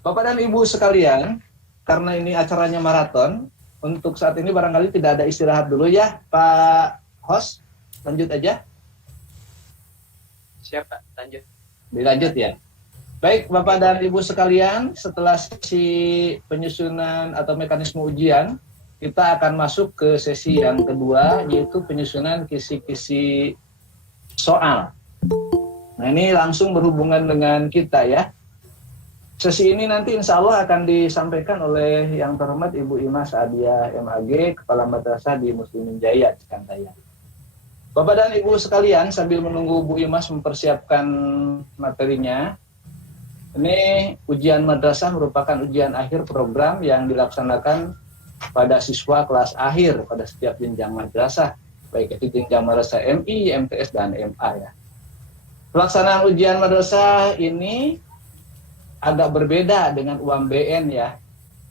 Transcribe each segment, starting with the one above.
Bapak dan Ibu sekalian, karena ini acaranya maraton, untuk saat ini barangkali tidak ada istirahat dulu ya, Pak Host. Lanjut aja. Siap, Pak. Lanjut. Dilanjut ya. Baik, Bapak dan Ibu sekalian, setelah sesi penyusunan atau mekanisme ujian, kita akan masuk ke sesi yang kedua, yaitu penyusunan kisi-kisi soal. Nah, ini langsung berhubungan dengan kita ya. Sesi ini nanti insya Allah akan disampaikan oleh yang terhormat Ibu Imas Adia MAG, Kepala Madrasah di Muslimin Jaya, Cikantaya. Bapak dan Ibu sekalian, sambil menunggu Bu Imas mempersiapkan materinya, ini ujian madrasah merupakan ujian akhir program yang dilaksanakan pada siswa kelas akhir pada setiap jenjang madrasah, baik itu jenjang madrasah MI, MTS, dan MA ya. Pelaksanaan ujian madrasah ini agak berbeda dengan UMBN ya.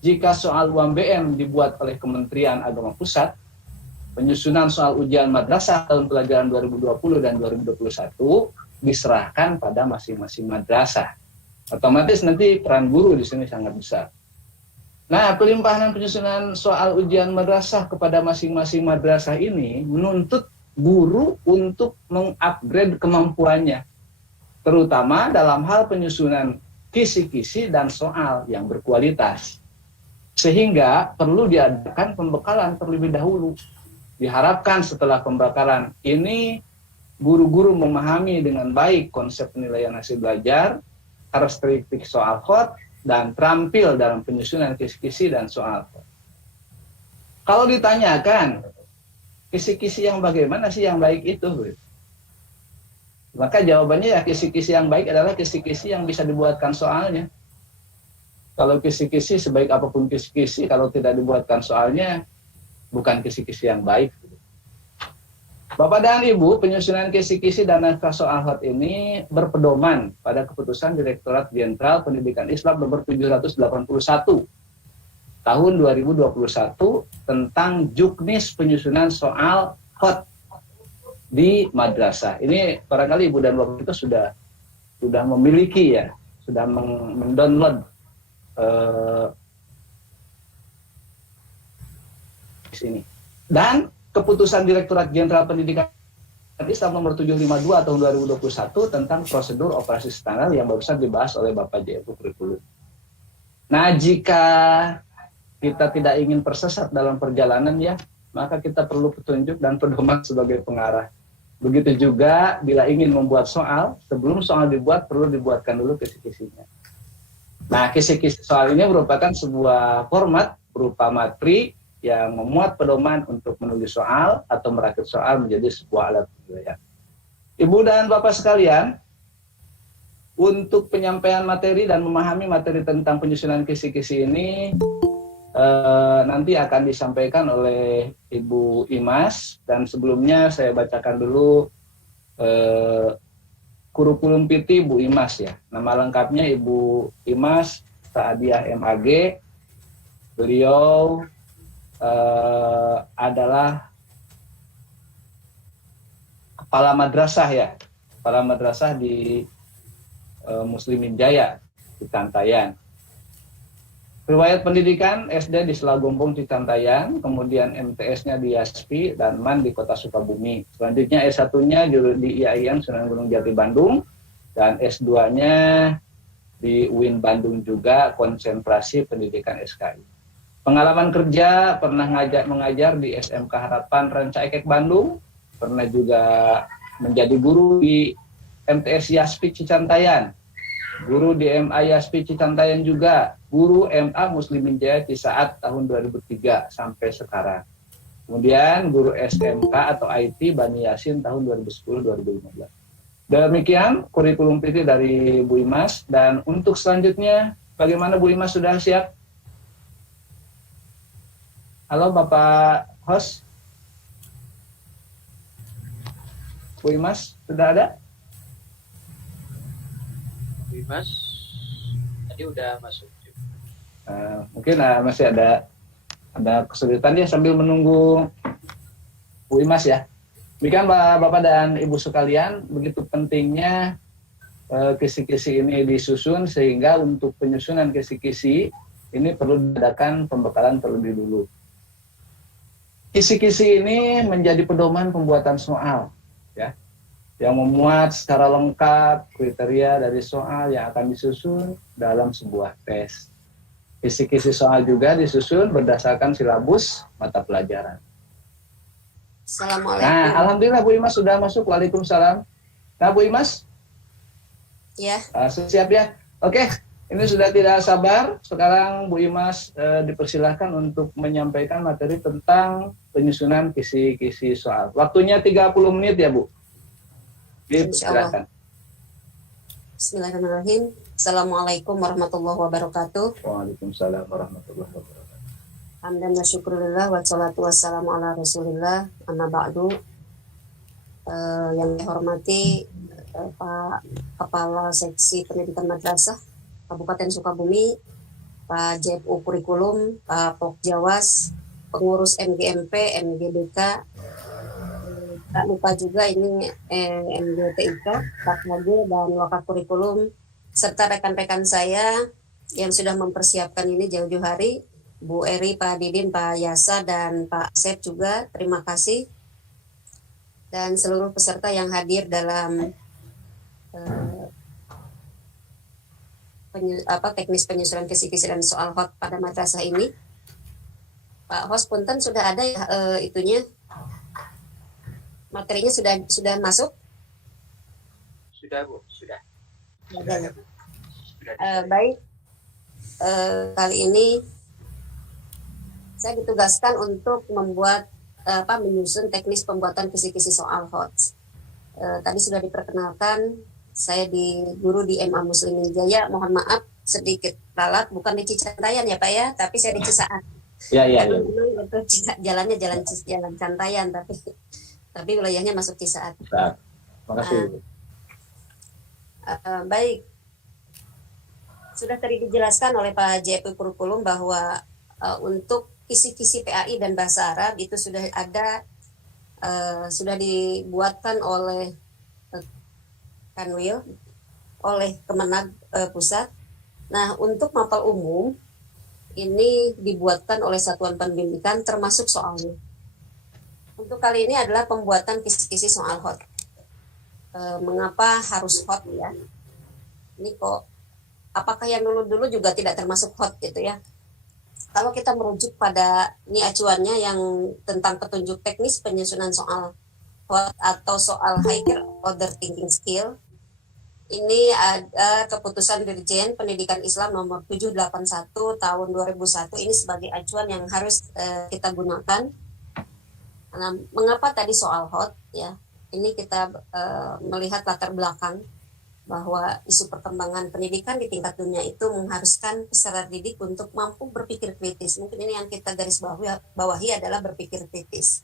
Jika soal UMBN dibuat oleh Kementerian Agama Pusat, penyusunan soal ujian madrasah tahun pelajaran 2020 dan 2021 diserahkan pada masing-masing madrasah. Otomatis nanti peran guru di sini sangat besar. Nah, pelimpahan penyusunan soal ujian madrasah kepada masing-masing madrasah ini menuntut guru untuk mengupgrade kemampuannya, terutama dalam hal penyusunan kisi-kisi dan soal yang berkualitas. Sehingga perlu diadakan pembekalan terlebih dahulu. Diharapkan setelah pembekalan ini, guru-guru memahami dengan baik konsep penilaian hasil belajar, karakteristik soal khot, dan terampil dalam penyusunan kisi-kisi dan soal khot. Kalau ditanyakan, kisi-kisi yang bagaimana sih yang baik itu? Maka jawabannya ya kisi-kisi yang baik adalah kisi-kisi yang bisa dibuatkan soalnya. Kalau kisi-kisi sebaik apapun kisi-kisi, kalau tidak dibuatkan soalnya, bukan kisi-kisi yang baik. Bapak dan Ibu, penyusunan kisi-kisi dan naskah soal khot ini berpedoman pada keputusan Direktorat Jenderal Pendidikan Islam nomor 781 tahun 2021 tentang juknis penyusunan soal khot di madrasah. Ini barangkali Ibu dan Bapak itu sudah memiliki ya, sudah mendownload sini. Dan keputusan Direktorat Jenderal Pendidikan Islam nomor 752 tahun 2021 tentang prosedur operasi standar yang barusan dibahas oleh Bapak JFU Kurikulum. Nah, jika kita tidak ingin tersesat dalam perjalanan ya, maka kita perlu petunjuk dan pedoman sebagai pengarah. Begitu juga bila ingin membuat soal, sebelum soal dibuat perlu dibuatkan dulu kisi-kisinya. Nah, kisi-kisi soal ini merupakan sebuah format berupa materi yang memuat pedoman untuk menulis soal atau merakit soal menjadi sebuah alat penilaian. Ibu dan Bapak sekalian, untuk penyampaian materi dan memahami materi tentang penyusunan kisi-kisi ini nanti akan disampaikan oleh Ibu Imas, dan sebelumnya saya bacakan dulu kurikulum PT Bu Imas ya. Nama lengkapnya Ibu Imas Saadiah MAG. Beliau adalah kepala madrasah ya, kepala madrasah di Muslimin Jaya di Cikantayan. Riwayat pendidikan SD di Selagompong Cikantayan, kemudian MTS-nya di Yaspi dan MAN di Kota Sukabumi. Selanjutnya S1-nya di IAIN Sunan Gunung Jati Bandung, dan S2-nya di UIN Bandung juga, konsentrasi pendidikan SKI. Pengalaman kerja, pernah mengajar di SMK Harapan Rancaikek Bandung, pernah juga menjadi guru di MTS Yaspi Cikantayan, guru di MA Yaspi Cikantayan juga, guru MA Muslimin Jaya di saat tahun 2003 sampai sekarang. Kemudian guru SMK atau IT Bani Yasin tahun 2010-2015. Demikian kurikulum PT dari Bu Imas, dan untuk selanjutnya bagaimana Bu Imas, sudah siap? Halo Bapak host. Bu Imas, sudah ada? Bu Imas, tadi udah masuk. Mungkin masih ada kesulitan ya sambil menunggu Bu Imas ya. Demikian Bapak dan Ibu sekalian, begitu pentingnya kisi-kisi ini disusun, sehingga untuk penyusunan kisi-kisi ini perlu diadakan pembekalan terlebih dulu. Kisi-kisi ini menjadi pedoman pembuatan soal, ya, yang memuat secara lengkap kriteria dari soal yang akan disusun dalam sebuah tes. Kisi-kisi soal juga disusun berdasarkan silabus mata pelajaran. Assalamualaikum. Nah, alhamdulillah Bu Imas sudah masuk. Waalaikumsalam. Nah, Bu Imas, Ya, siap ya? Oke, ini sudah tidak sabar. Sekarang Bu Imas dipersilahkan untuk menyampaikan materi tentang penyusunan kisi-kisi soal. Waktunya 30 menit ya, Bu. Dipersilahkan. Bismillahirrahmanirrahim. Assalamualaikum warahmatullahi wabarakatuh. Waalaikumsalam warahmatullahi wabarakatuh. Hamdan wa syukurillah wa salatu wassalamu ala rasulillah amma ba'du. Yang saya hormati Pak Kepala Seksi Pendidikan Madrasah Kabupaten Sukabumi, Pak JFU Kurikulum, Pak Pokjawas, pengurus MGMP, MGBK, tak lupa juga ini MGTIK, Pak Haji dan Wakaf Kurikulum, serta rekan-rekan saya yang sudah mempersiapkan ini jauh-jauh hari, Bu Eri, Pak Didin, Pak Yasa, dan Pak Asep juga, terima kasih. Dan seluruh peserta yang hadir dalam teknis penyusunan kisi-kisi dan soal hot pada madrasah ini. Pak Host punten sudah ada ya itunya, materinya sudah masuk? Sudah Bu, sudah. Sudah. Baik, kali ini saya ditugaskan untuk membuat menyusun teknis pembuatan kisi-kisi soal hot. Tadi sudah diperkenalkan, saya guru di MA Muslimin Jaya. Mohon maaf sedikit ralat, bukan di Cicantaian ya Pak ya, tapi saya di Cisaat. Ya. Itu jalannya jalan Cantaian, tapi wilayahnya masuk Cisaat. Terima kasih. Baik, sudah tadi dijelaskan oleh Pak JP Kurikulum bahwa untuk kisi-kisi PAI dan bahasa Arab itu sudah ada, sudah dibuatkan oleh Kanwil, oleh Kemenag Pusat. Nah, untuk mapel umum ini dibuatkan oleh Satuan Pendidikan termasuk soalnya. Untuk kali ini adalah pembuatan kisi-kisi soal hot. Mengapa harus hot ya? Ini kok, apakah yang dulu-dulu juga tidak termasuk hot gitu ya? Kalau kita merujuk pada ini acuannya yang tentang petunjuk teknis penyusunan soal hot atau soal higher order thinking skill, ini ada keputusan Dirjen Pendidikan Islam nomor 781 tahun 2001, ini sebagai acuan yang harus kita gunakan. Nah, mengapa tadi soal hot ya? Ini kita melihat latar belakang bahwa isu perkembangan pendidikan di tingkat dunia itu mengharuskan peserta didik untuk mampu berpikir kritis. Mungkin ini yang kita garis bawahi adalah berpikir kritis.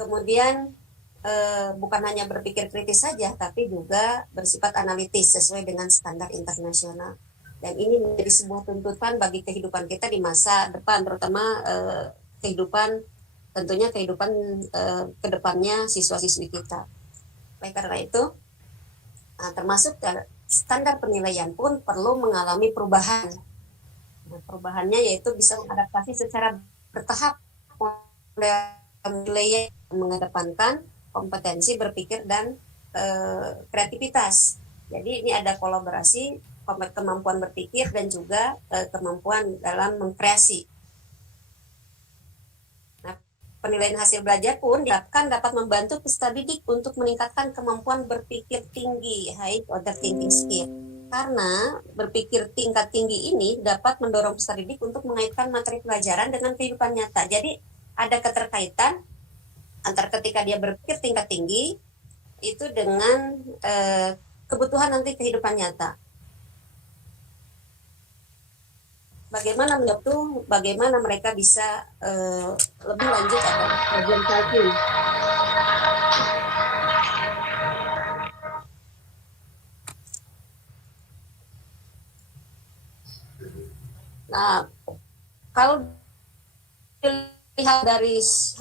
Kemudian bukan hanya berpikir kritis saja, tapi juga bersifat analitis sesuai dengan standar internasional. Dan ini menjadi sebuah tuntutan bagi kehidupan kita di masa depan, terutama tentunya kehidupan kedepannya siswa-siswi kita. Baik, karena itu termasuk standar penilaian pun perlu mengalami perubahan. Nah, perubahannya yaitu bisa mengadaptasi secara bertahap penilaian mengedepankan kompetensi berpikir dan kreativitas. Jadi ini ada kolaborasi, kemampuan berpikir dan juga kemampuan dalam mengkreasi. Penilaian hasil belajar pun diharapkan dapat membantu peserta didik untuk meningkatkan kemampuan berpikir tinggi, high order thinking skill. Karena berpikir tingkat tinggi ini dapat mendorong peserta didik untuk mengaitkan materi pelajaran dengan kehidupan nyata. Jadi ada keterkaitan antara ketika dia berpikir tingkat tinggi itu dengan kebutuhan nanti kehidupan nyata. Bagaimana mereka bisa lebih lanjut atau problem solving. Nah, kalau lihat dari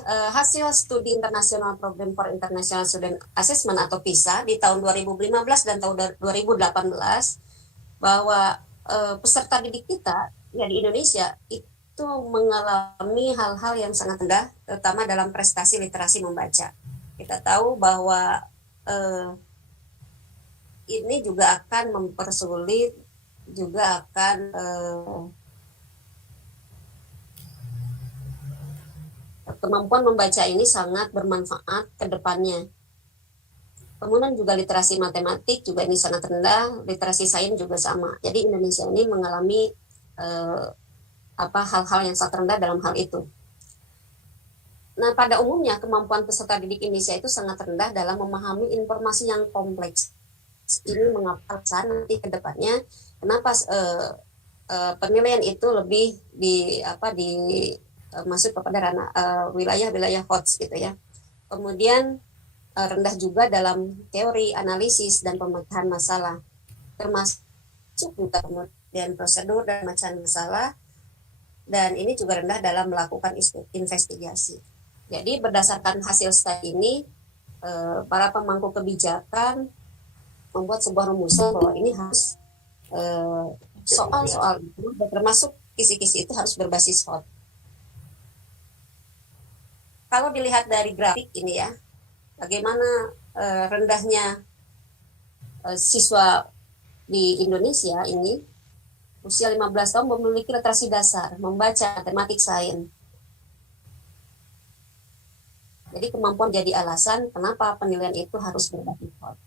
hasil studi International Program for International Student Assessment atau PISA di tahun 2015 dan tahun 2018 bahwa peserta didik kita ya di Indonesia itu mengalami hal-hal yang sangat rendah, terutama dalam prestasi literasi membaca. Kita tahu bahwa ini juga akan mempersulit, juga akan kemampuan membaca ini sangat bermanfaat ke depannya. Kemudian juga literasi matematik juga ini sangat rendah, literasi sains juga sama. Jadi Indonesia ini mengalami hal-hal yang sangat rendah dalam hal itu. Nah, pada umumnya kemampuan peserta didik Indonesia itu sangat rendah dalam memahami informasi yang kompleks. Ini mengapa nanti ke depannya kenapa penilaian itu lebih masuk kepada ranah wilayah-wilayah HOTS gitu ya. Kemudian rendah juga dalam teori, analisis, dan pemecahan masalah, termasuk juga kemudian prosedur dan pemecahan masalah, dan ini juga rendah dalam melakukan investigasi. Jadi berdasarkan hasil studi ini, para pemangku kebijakan membuat sebuah rumusan bahwa ini harus soal-soal itu, termasuk kisi-kisi itu harus berbasis HOT. Kalau dilihat dari grafik ini ya, bagaimana rendahnya siswa di Indonesia ini usia 15 tahun memiliki literasi dasar, membaca, matematik, sains. Jadi kemampuan jadi alasan kenapa penilaian itu harus berbasis HOT.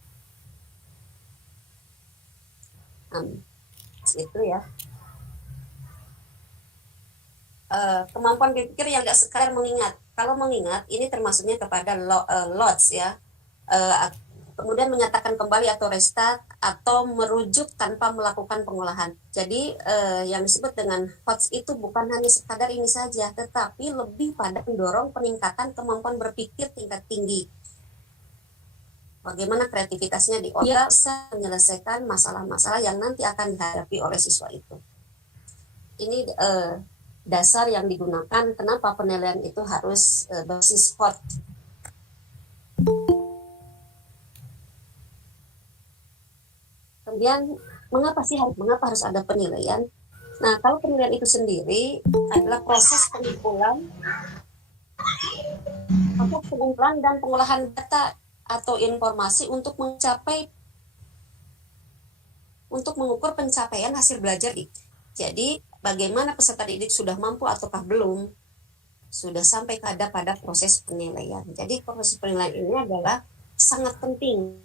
Itu ya. Kemampuan berpikir yang tidak sekadar mengingat. Kalau mengingat, ini termasuknya kepada LOTS ya. Kemudian menyatakan kembali atau restart atau merujuk tanpa melakukan pengolahan. Jadi yang disebut dengan HOTS itu bukan hanya sekadar ini saja, tetapi lebih pada mendorong peningkatan kemampuan berpikir tingkat tinggi. Bagaimana kreativitasnya diolah bisa menyelesaikan masalah-masalah yang nanti akan dihadapi oleh siswa itu. Ini dasar yang digunakan kenapa penilaian itu harus basis HOT. Kemudian mengapa harus ada penilaian? Nah, kalau penilaian itu sendiri adalah proses pengumpulan dan pengolahan data atau informasi untuk mengukur pencapaian hasil belajar. Jadi bagaimana peserta didik sudah mampu ataukah belum, sudah sampai pada proses penilaian. Jadi proses penilaian ini adalah sangat penting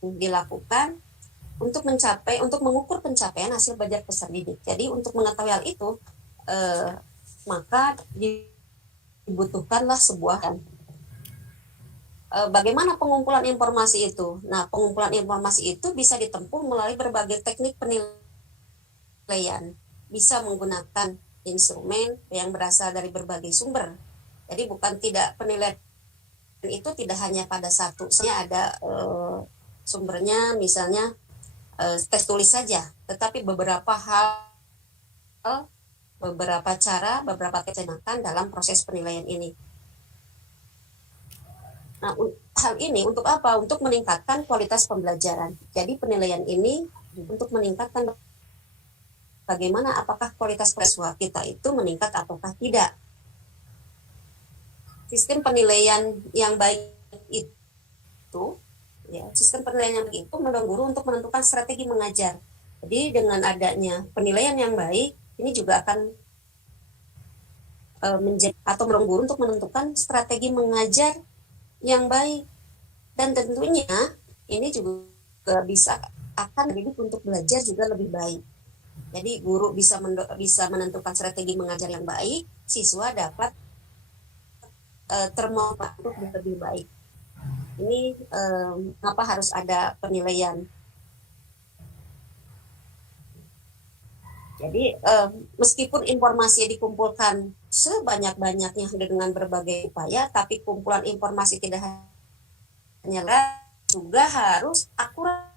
dilakukan untuk mengukur pencapaian hasil belajar peserta didik. Jadi untuk mengetahui hal itu, maka dibutuhkanlah sebuah bagaimana pengumpulan informasi itu. Nah, pengumpulan informasi itu bisa ditempuh melalui berbagai teknik penilaian. Bisa menggunakan instrumen yang berasal dari berbagai sumber. Jadi penilaian itu tidak hanya pada satu. Misalnya ada sumbernya misalnya teks tulis saja, tetapi beberapa cara, beberapa tindakan dalam proses penilaian ini. Nah, hal ini untuk apa? Untuk meningkatkan kualitas pembelajaran. Jadi penilaian ini untuk meningkatkan bagaimana apakah kualitas siswa kita itu meningkat ataukah tidak. Sistem penilaian yang baik itu, ya, sistem penilaian yang baik itu mendorong guru untuk menentukan strategi mengajar. Jadi dengan adanya penilaian yang baik, ini juga akan mendorong guru untuk menentukan strategi mengajar yang baik, dan tentunya ini juga akan dididik untuk belajar juga lebih baik. Jadi guru bisa menentukan strategi mengajar yang baik, siswa dapat termotivasi untuk lebih baik. Ini kenapa harus ada penilaian. Jadi meskipun informasi dikumpulkan sebanyak-banyaknya dengan berbagai upaya, tapi kumpulan informasi tidak hanya juga harus akurat.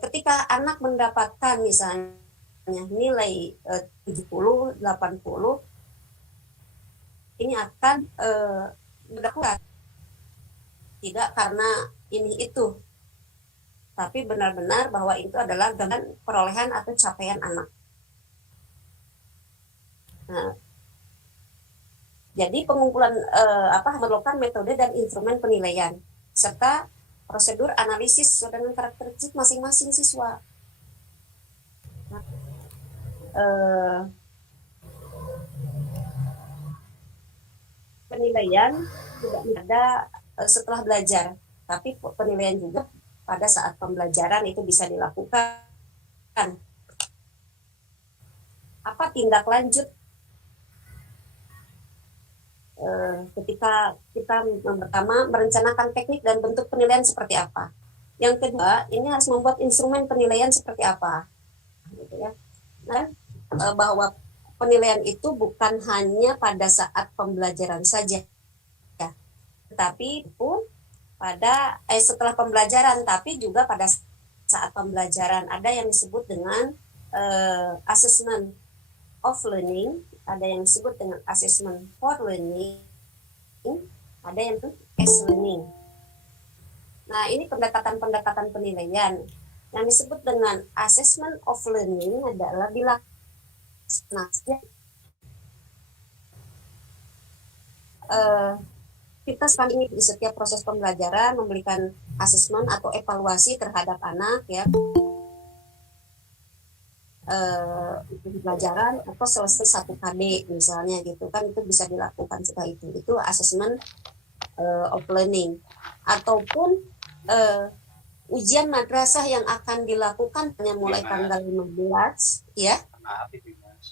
Ketika anak mendapatkan misalnya nilai 70, 80, ini akan berkurang. Tidak karena ini itu, tapi benar-benar bahwa itu adalah dengan perolehan atau capaian anak. Nah, jadi pengumpulan memerlukan metode dan instrumen penilaian serta prosedur analisis sesuai dengan karakteristik masing-masing siswa. Penilaian tidak ada setelah belajar, tapi penilaian juga pada saat pembelajaran itu bisa dilakukan. Apa tindak lanjut ketika kita pertama merencanakan teknik dan bentuk penilaian seperti apa. Yang kedua, ini harus membuat instrumen penilaian seperti apa, gitu ya. Nah, bahwa penilaian itu bukan hanya pada saat pembelajaran saja, ya, tetapi pun pada setelah pembelajaran, tapi juga pada saat pembelajaran. Ada yang disebut dengan assessment of learning, ada yang disebut dengan assessment for learning, ada yang itu as learning. Nah, ini pendekatan-pendekatan penilaian. Yang disebut dengan assessment of learning adalah dilaksanakan kita sekali di setiap proses pembelajaran memberikan assessment atau evaluasi terhadap anak, ya, pelajaran atau selesai 1 KD misalnya gitu kan, itu bisa dilakukan setelah itu assessment of learning. Ataupun ujian madrasah yang akan dilakukan hanya mulai tanggal 15, ya. Maaf Ibu Mas.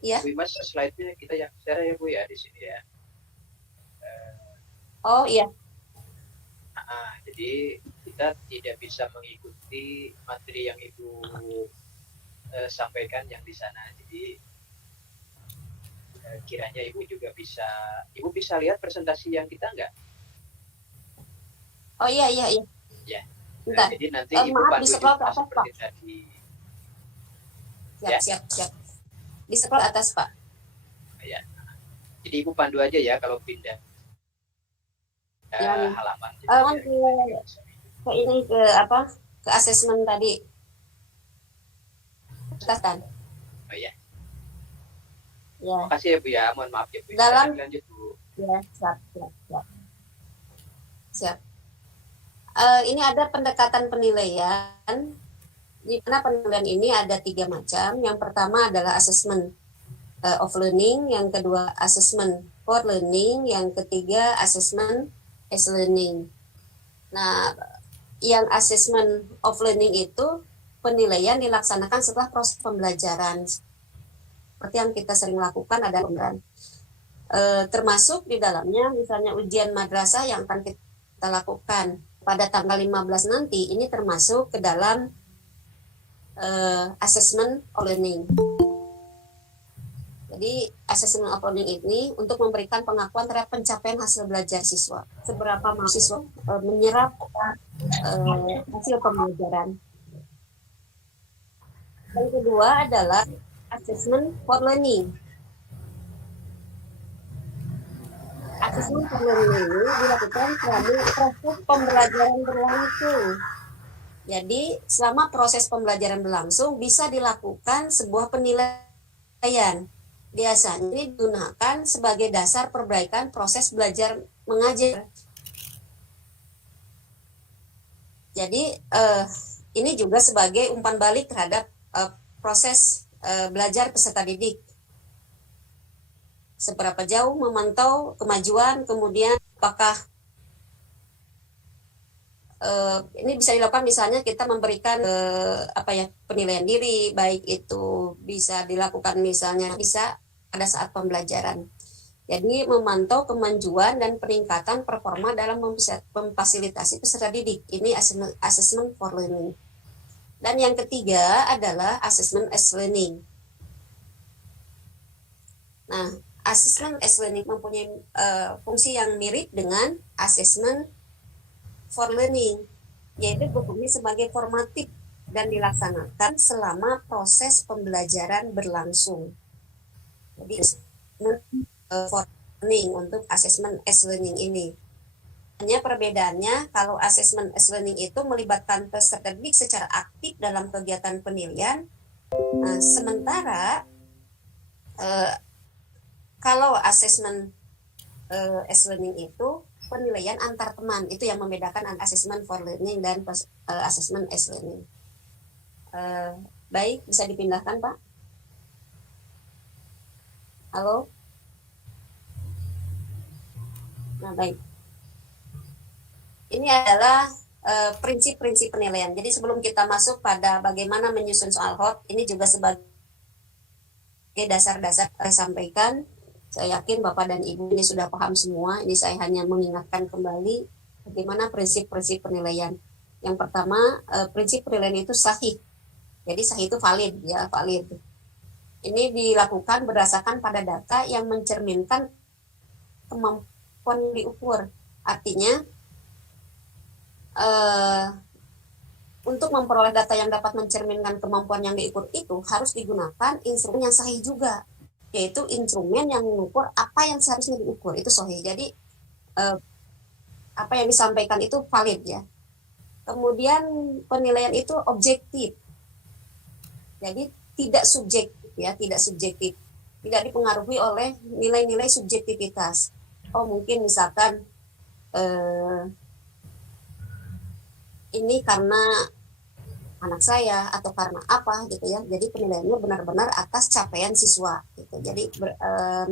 Ya. Ibu Mas, slide-nya kita yang share ya Bu ya di sini ya. Oh iya. Jadi kita tidak bisa mengikuti materi yang Ibu sampaikan yang di sana. Jadi kiranya Ibu juga bisa lihat presentasi yang kita enggak? Oh iya. Ya. Jadi nanti Ibu bantu di-scroll ke atas, seperti Pak. tadi. Siap. Di-scroll atas, Pak. Ya. Jadi Ibu pandu aja ya kalau pindah halaman. Ke ini ke assessment tadi. Atas kan? Oh iya. Ya. Makasih ya Bu ya, mohon maaf ya Bu. Dalam lanjut Bu. Ya, siap. Ini ada pendekatan penilaian. Di mana penilaian ini ada 3 macam. Yang pertama adalah assessment of learning, yang kedua assessment for learning, yang ketiga assessment as learning. Nah, yang assessment of learning itu penilaian dilaksanakan setelah proses pembelajaran. Seperti yang kita sering lakukan ada termasuk di dalamnya misalnya ujian madrasah yang akan kita lakukan pada tanggal 15 nanti, ini termasuk ke dalam assessment of learning. Jadi assessment of learning ini untuk memberikan pengakuan terhadap pencapaian hasil belajar siswa. Seberapa mahasiswa menyerap hasil pembelajaran. Yang kedua adalah assessment for learning. Assessment for learning ini dilakukan selama proses pembelajaran berlangsung. Jadi selama proses pembelajaran berlangsung bisa dilakukan sebuah penilaian. Biasanya digunakan sebagai dasar perbaikan proses belajar mengajar. Jadi ini juga sebagai umpan balik terhadap proses belajar peserta didik. Seberapa jauh memantau kemajuan, kemudian apakah ini bisa dilakukan misalnya kita memberikan penilaian diri, baik itu bisa dilakukan misalnya bisa pada saat pembelajaran. Jadi memantau kemajuan dan peningkatan performa dalam memfasilitasi peserta didik. Ini assessment for learning. Dan yang ketiga adalah assessment as learning. Nah, assessment as learning mempunyai fungsi yang mirip dengan assessment for learning, yaitu berfungsi sebagai formatif dan dilaksanakan selama proses pembelajaran berlangsung. Jadi for learning untuk assessment as learning ini. Hanya perbedaannya kalau assessment as learning itu melibatkan peserta didik secara aktif dalam kegiatan penilaian. Sementara kalau assessment as learning itu penilaian antar teman, itu yang membedakan assessment for learning dan assessment as learning. Baik, bisa dipindahkan Pak. Halo. Nah, baik. Ini adalah prinsip-prinsip penilaian. Jadi sebelum kita masuk pada bagaimana menyusun soal hot, ini juga sebagai dasar-dasar saya sampaikan. Saya yakin Bapak dan Ibu ini sudah paham semua. Ini saya hanya mengingatkan kembali bagaimana prinsip-prinsip penilaian. Yang pertama, prinsip penilaian itu sahih. Jadi sahih itu valid, ya, valid. Ini dilakukan berdasarkan pada data yang mencerminkan kemampuan diukur. Artinya, untuk memperoleh data yang dapat mencerminkan kemampuan yang diukur itu harus digunakan instrumen yang sahih juga, yaitu instrumen yang mengukur apa yang seharusnya diukur, itu sahih. Jadi apa yang disampaikan itu valid, ya. Kemudian penilaian itu objektif, jadi tidak subjektif, ya, tidak subjektif, tidak dipengaruhi oleh nilai-nilai subjektivitas. Oh, mungkin misalkan ini karena anak saya atau karena apa gitu, ya. Jadi penilaiannya benar-benar atas capaian siswa gitu. Jadi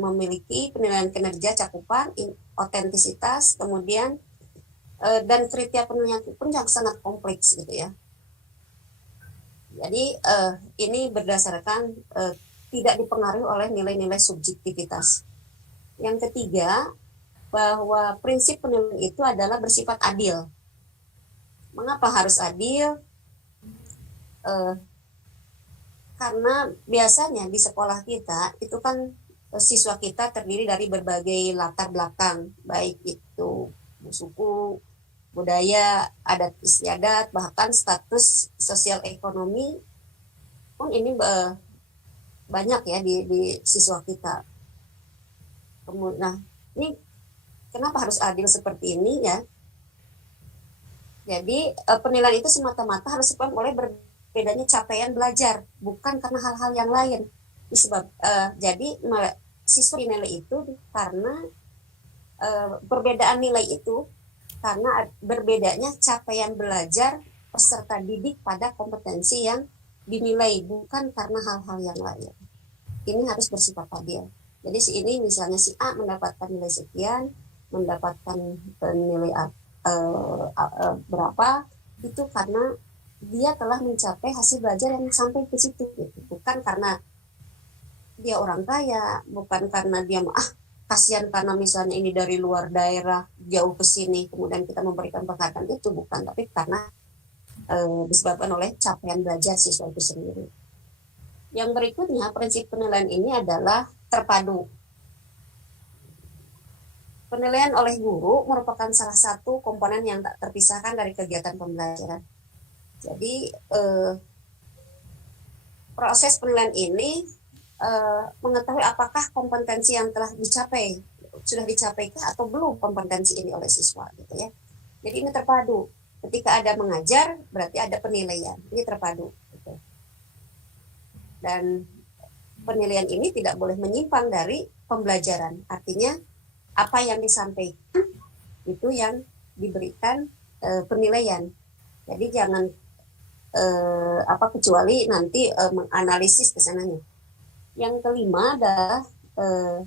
memiliki penilaian kinerja, cakupan, otentisitas, kemudian dan kriteria penilaian pun yang sangat kompleks gitu, ya. Jadi ini berdasarkan tidak dipengaruhi oleh nilai-nilai subjektivitas. Yang ketiga, bahwa prinsip penilaian itu adalah bersifat adil. Mengapa harus adil? Karena biasanya di sekolah kita itu kan siswa kita terdiri dari berbagai latar belakang, baik itu suku, budaya, adat istiadat, bahkan status sosial ekonomi pun ini banyak, ya, di siswa kita. Nah, ini kenapa harus adil seperti ini, ya? Jadi penilaian itu semata-mata harus disebabkan oleh berbedanya capaian belajar, bukan karena hal-hal yang lain. Jadi siswa dinilai itu karena perbedaan nilai itu karena berbedanya capaian belajar peserta didik pada kompetensi yang dinilai, bukan karena hal-hal yang lain. Ini harus bersifat adil. Jadi ini misalnya si A mendapatkan nilai sekian, mendapatkan nilai berapa, itu karena dia telah mencapai hasil belajar yang sampai ke situ, gitu. Bukan karena dia orang kaya, bukan karena dia kasihan karena misalnya ini dari luar daerah jauh ke sini kemudian kita memberikan penghargaan, itu bukan, tapi karena disebabkan oleh capaian belajar siswa itu sendiri. Yang berikutnya, prinsip penilaian ini adalah terpadu. Penilaian oleh guru merupakan salah satu komponen yang tak terpisahkan dari kegiatan pembelajaran. Jadi proses penilaian ini mengetahui apakah kompetensi yang telah dicapai sudah dicapaikah atau belum kompetensi ini oleh siswa, gitu, ya. Jadi ini terpadu. Ketika ada mengajar berarti ada penilaian. Ini terpadu, gitu. Dan penilaian ini tidak boleh menyimpang dari pembelajaran. Artinya apa yang disampaikan itu yang diberikan penilaian. Jadi jangan kecuali nanti menganalisis ke sananya. Yang kelima adalah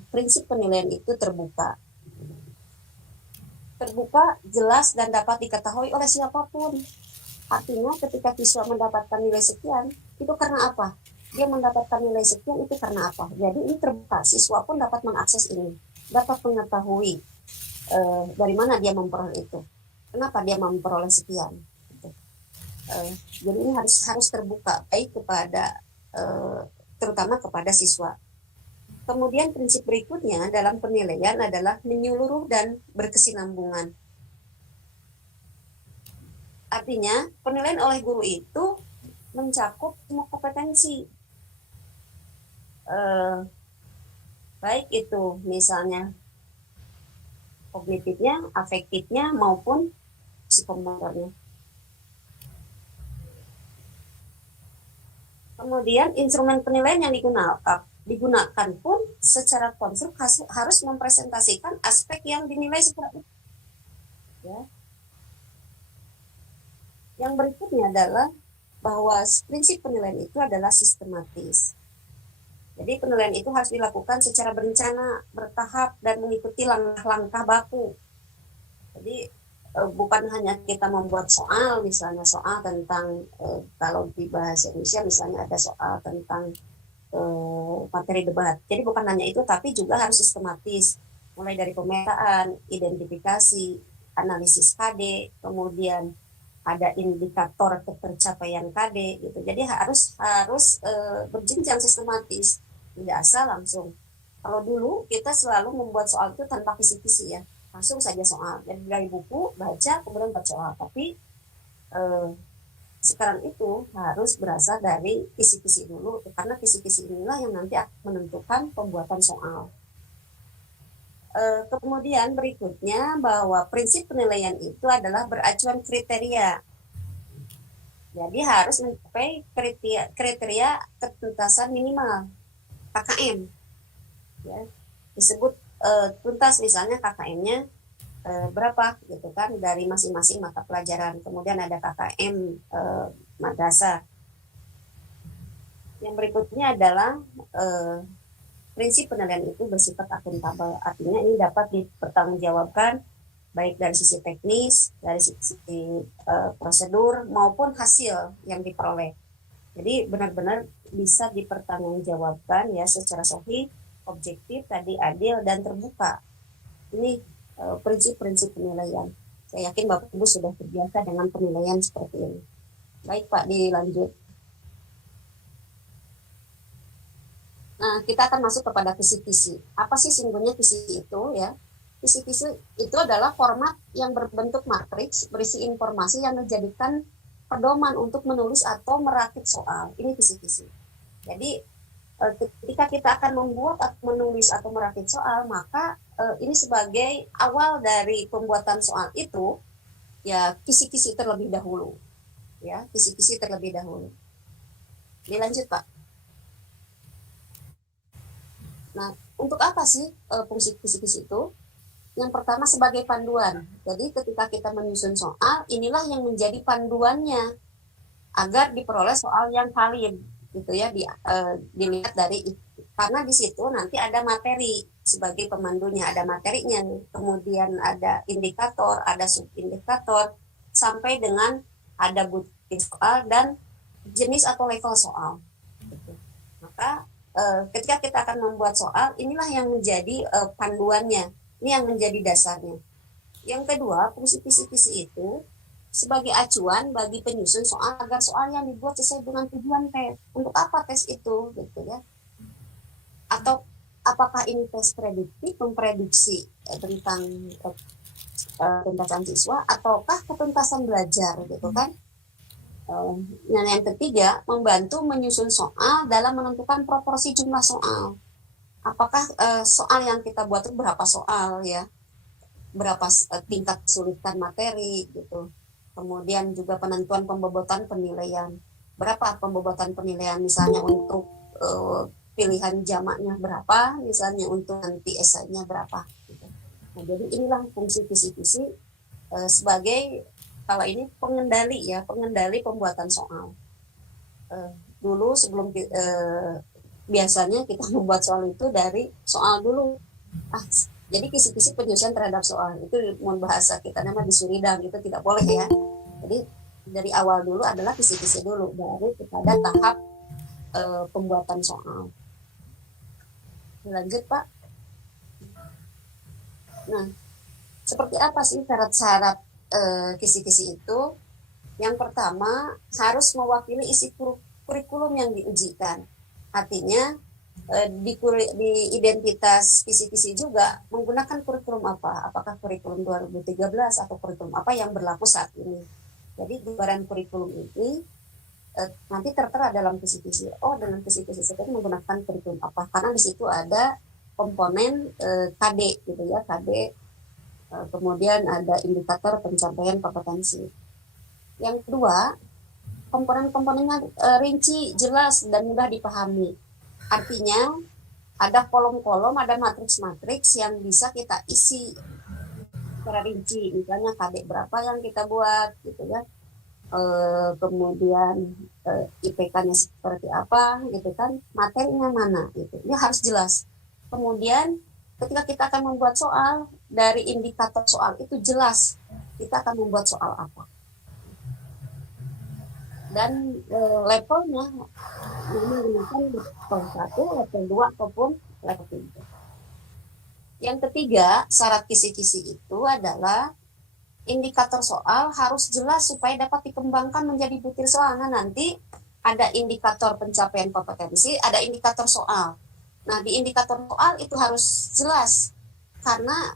prinsip penilaian itu terbuka. Terbuka, jelas, dan dapat diketahui oleh siapapun. Artinya ketika siswa mendapatkan nilai sekian, itu karena apa? Dia mendapatkan nilai sekian itu karena apa? Jadi ini terbuka, siswa pun dapat mengakses ini, dapat mengetahui dari mana dia memperoleh itu, kenapa dia memperoleh sekian. Jadi ini harus terbuka, baik kepada terutama kepada siswa. Kemudian prinsip berikutnya dalam penilaian adalah menyeluruh dan berkesinambungan. Artinya penilaian oleh guru itu mencakup semua kompetensi, baik itu misalnya kognitifnya, afektifnya maupun psikomotornya. Kemudian instrumen penilaian yang digunakan pun secara konstruk harus mempresentasikan aspek yang dinilai seperti itu. Ya. Yang berikutnya adalah bahwa prinsip penilaian itu adalah sistematis. Jadi penilaian itu harus dilakukan secara berencana, bertahap, dan mengikuti langkah-langkah baku. Jadi bukan hanya kita membuat soal, misalnya soal tentang, kalau di bahasa Indonesia misalnya ada soal tentang materi debat. Jadi bukan hanya itu, tapi juga harus sistematis. Mulai dari pemetaan, identifikasi, analisis KD, kemudian ada indikator ketercapaian KD gitu. Jadi harus berjenjang sistematis, tidak asal langsung. Kalau dulu kita selalu membuat soal itu tanpa kisi-kisi ya, langsung saja soal. Jadi dari buku baca kemudian buat soal. Tapi sekarang itu harus berasal dari kisi-kisi dulu, karena kisi-kisi inilah yang nanti akan menentukan pembuatan soal. Kemudian berikutnya bahwa prinsip penilaian itu adalah beracuan kriteria. Jadi harus mencapai kriteria ketuntasan minimal KKM. Ya, disebut tuntas misalnya KKM-nya berapa gitu kan dari masing-masing mata pelajaran. Kemudian ada KKM madrasah. Yang berikutnya adalah prinsip penilaian itu bersifat akuntabel, artinya ini dapat dipertanggungjawabkan baik dari sisi teknis, dari sisi prosedur maupun hasil yang diperoleh. Jadi benar-benar bisa dipertanggungjawabkan ya secara sahih, objektif, tadi adil dan terbuka. Ini prinsip-prinsip penilaian. Saya yakin Bapak Ibu sudah terbiasa dengan penilaian seperti ini. Baik Pak, dilanjut. Nah, kita akan masuk kepada kisi-kisi. Apa sih sesungguhnya kisi itu ya? Kisi-kisi itu adalah format yang berbentuk matriks berisi informasi yang dijadikan pedoman untuk menulis atau merakit soal. Ini kisi-kisi. Jadi ketika kita akan membuat atau menulis atau merakit soal, maka ini sebagai awal dari pembuatan soal itu ya kisi-kisi terlebih dahulu. Ya, kisi-kisi terlebih dahulu. Dilanjut, Pak. Nah, untuk apa sih fungsi kisi-kisi itu? Yang pertama sebagai panduan. Jadi ketika kita menyusun soal, inilah yang menjadi panduannya agar diperoleh soal yang valid, gitu ya. Dilihat dari itu. Karena di situ nanti ada materi sebagai pemandunya, ada materinya, kemudian ada indikator, ada subindikator, sampai dengan ada bukti soal dan jenis atau level soal. Gitu. Maka ketika kita akan membuat soal, inilah yang menjadi panduannya, ini yang menjadi dasarnya. Yang kedua, fungsi kisi-kisi itu sebagai acuan bagi penyusun soal agar soal yang dibuat sesuai dengan tujuan tes. Untuk apa tes itu, gitu ya? Atau apakah ini tes prediktif, memprediksi tentang ketuntasan siswa, ataukah ketuntasan belajar, gitu kan? Nah, yang ketiga, membantu menyusun soal dalam menentukan proporsi jumlah soal. Apakah soal yang kita buat itu berapa soal ya, berapa tingkat kesulitan materi gitu. Kemudian juga penentuan pembobotan penilaian. Berapa pembobotan penilaian misalnya untuk pilihan jamaknya berapa, misalnya untuk nanti esainya berapa. Gitu. Nah, jadi inilah fungsi kisi-kisi sebagai kalau ini pengendali pembuatan soal. Dulu sebelum biasanya kita membuat soal itu dari soal dulu. Jadi kisi-kisi penyusunan terhadap soal itu bahasa kita nama disuridang, itu tidak boleh ya. Jadi dari awal dulu adalah kisi-kisi dulu baru kepada tahap pembuatan soal. Lanjut Pak. Nah, seperti apa sih syarat-syarat kisi-kisi itu? Yang pertama harus mewakili isi kurikulum yang diujikan. Artinya di identitas kisi-kisi juga menggunakan kurikulum apa? Apakah kurikulum 2013 atau kurikulum apa yang berlaku saat ini? Jadi gambaran kurikulum ini nanti tertera dalam kisi-kisi. Oh, dengan kisi-kisi seperti menggunakan kurikulum apa? Karena di situ ada komponen KD gitu ya, KD. Kemudian ada indikator pencapaian kompetensi. Yang kedua, komponen-komponennya rinci, jelas, dan mudah dipahami. Artinya ada kolom-kolom, ada matriks-matriks yang bisa kita isi secara rinci. Misalnya KD berapa yang kita buat gitu ya. Kemudian IPK-nya seperti apa gitu kan, materinya mana gitu. Ini harus jelas. Kemudian ketika kita akan membuat soal, dari indikator soal itu jelas kita akan membuat soal apa. Dan levelnya menggunakan level 1, level 2 ataupun level 3. Yang ketiga, syarat kisi-kisi itu adalah indikator soal harus jelas supaya dapat dikembangkan menjadi butir soal. Nah, nanti ada indikator pencapaian kompetensi, ada indikator soal. Nah, di indikator soal itu harus jelas, karena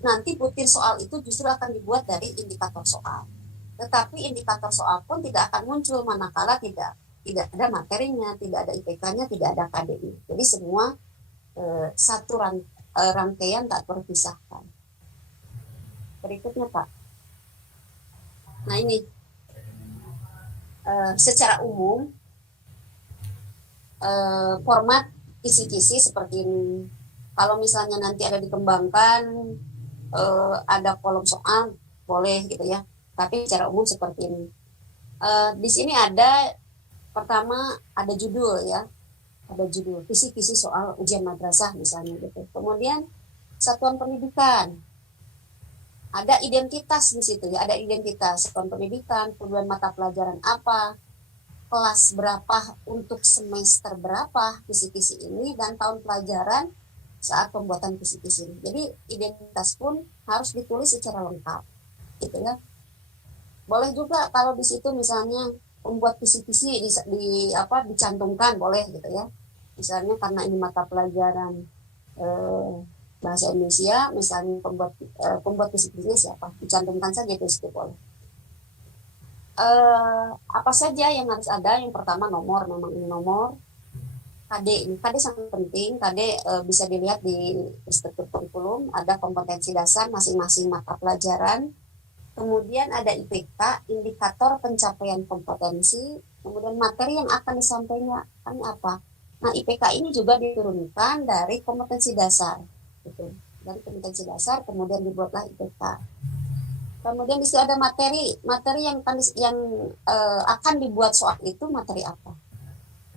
nanti butir soal itu justru akan dibuat dari indikator soal. Tetapi indikator soal pun tidak akan muncul manakala tidak ada materinya, tidak ada IPK-nya, tidak ada KD-nya. Jadi semua satu rangkaian tak terpisahkan. Berikutnya Pak. Nah ini secara umum format kisi-kisi seperti ini. Kalau misalnya nanti ada dikembangkan ada kolom soal boleh gitu ya. Tapi secara umum seperti ini. Di sini ada pertama ada judul ya. Ada judul kisi-kisi soal ujian madrasah misalnya gitu. Kemudian satuan pendidikan. Ada identitas di situ ya, ada identitas satuan pendidikan, kemudian mata pelajaran apa, kelas berapa untuk semester berapa kisi-kisi ini, dan tahun pelajaran saat pembuatan kisi-kisi ini. Jadi identitas pun harus ditulis secara lengkap, gitu ya. Boleh juga kalau di situ misalnya membuat kisi-kisi dicantumkan boleh gitu ya. Misalnya karena ini mata pelajaran bahasa Indonesia, misalnya pembuat kisi-kisinya siapa, dicantumkan saja di situ boleh. Apa saja yang harus ada? Yang pertama nomor, memang ini nomor. KD sangat penting. KD bisa dilihat di struktur kurikulum, ada kompetensi dasar masing-masing mata pelajaran. Kemudian ada IPK, indikator pencapaian kompetensi. Kemudian materi yang akan disampaikan apa? Nah, IPK ini juga diturunkan dari kompetensi dasar. Gitu. Dari kompetensi dasar, kemudian dibuatlah IPK. Kemudian di situ ada materi yang akan dibuat soal itu materi apa.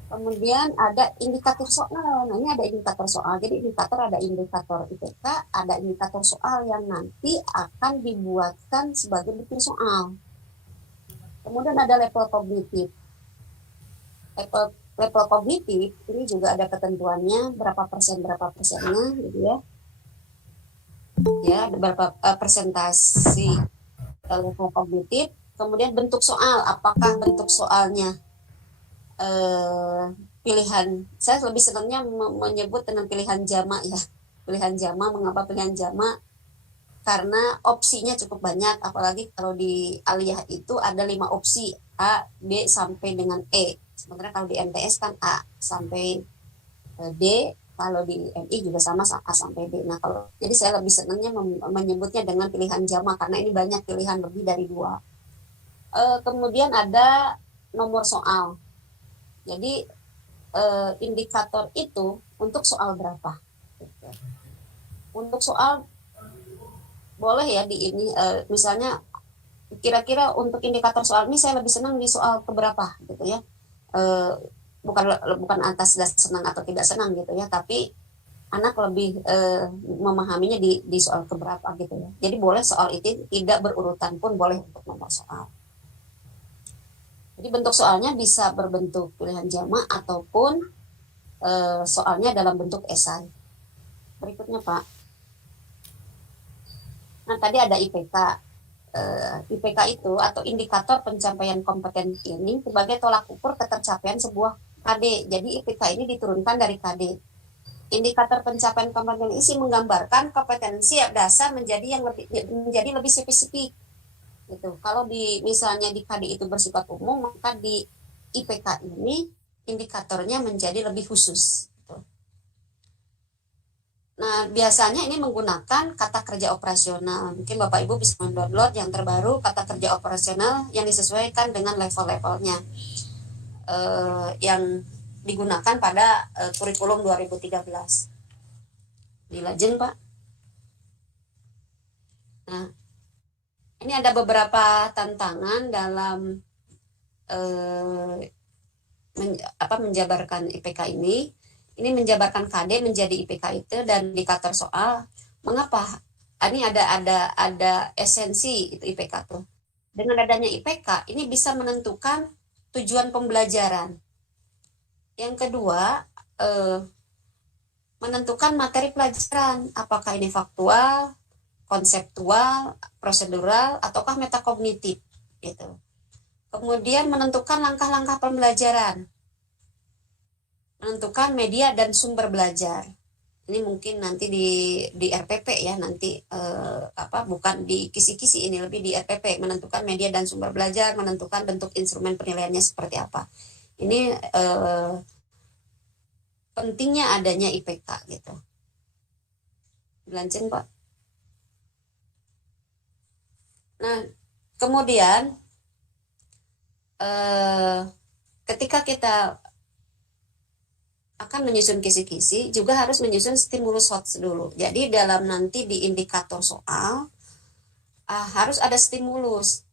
Kemudian ada indikator soal. Nah, ini ada indikator soal. Jadi ada indikator IPK, ada indikator soal yang nanti akan dibuatkan sebagai butir soal. Kemudian ada level kognitif. Level kognitif ini juga ada ketentuannya berapa persennya gitu ya. Ya, ada berapa persentasi level kognitif. Kemudian bentuk soal, apakah bentuk soalnya pilihan, saya lebih senangnya menyebut dengan pilihan jamak ya. Pilihan jamak, mengapa pilihan jamak? Karena opsinya cukup banyak, apalagi kalau di aliyah itu ada 5 opsi, A, B sampai dengan E. Sementara kalau di MTS kan A sampai D, kalau di MI juga sama A sampai D. Nah, jadi saya lebih senangnya menyebutnya dengan pilihan jamak karena ini banyak pilihan, lebih dari 2. Kemudian ada nomor soal. Jadi indikator itu untuk soal berapa? Untuk soal boleh ya di ini misalnya kira-kira untuk indikator soal ini saya lebih senang di soal keberapa gitu ya. Bukan atas dasar senang atau tidak senang gitu ya, tapi anak lebih memahaminya di soal keberapa gitu ya. Jadi boleh soal itu tidak berurutan pun boleh untuk nomor soal. Jadi bentuk soalnya bisa berbentuk pilihan jamak ataupun soalnya dalam bentuk esai. Berikutnya Pak. Nah tadi ada IPK. IPK itu atau indikator pencapaian kompetensi ini sebagai tolak ukur ketercapaian sebuah KD. Jadi IPK ini diturunkan dari KD. Indikator pencapaian kompetensi menggambarkan kompetensi dasar menjadi lebih spesifik. Gitu. Kalau misalnya di KD itu bersifat umum, maka di IPK ini indikatornya menjadi lebih khusus. Nah, biasanya ini menggunakan kata kerja operasional. Mungkin Bapak Ibu bisa mendownload yang terbaru kata kerja operasional yang disesuaikan dengan level-levelnya yang digunakan pada kurikulum 2013. Dilajeng, Pak. Nah, ini ada beberapa tantangan dalam menjabarkan IPK ini. Ini menjabarkan KD menjadi IPK itu dan indikator soal. Mengapa? Ini ada esensi itu IPK tuh. Dengan adanya IPK ini bisa menentukan tujuan pembelajaran. Yang kedua, menentukan materi pelajaran. Apakah ini faktual, konseptual, prosedural, ataukah metakognitif gitu. Kemudian menentukan langkah-langkah pembelajaran. Menentukan media dan sumber belajar. Ini mungkin nanti di RPP ya, nanti bukan di kisi-kisi, ini lebih di RPP, menentukan media dan sumber belajar, menentukan bentuk instrumen penilaiannya seperti apa. Ini pentingnya adanya IPK gitu. Dilanjutkan, Pak. Nah, kemudian ketika kita akan menyusun kisi-kisi, juga harus menyusun stimulus HOTS dulu. Jadi dalam nanti di indikator soal, harus ada stimulus.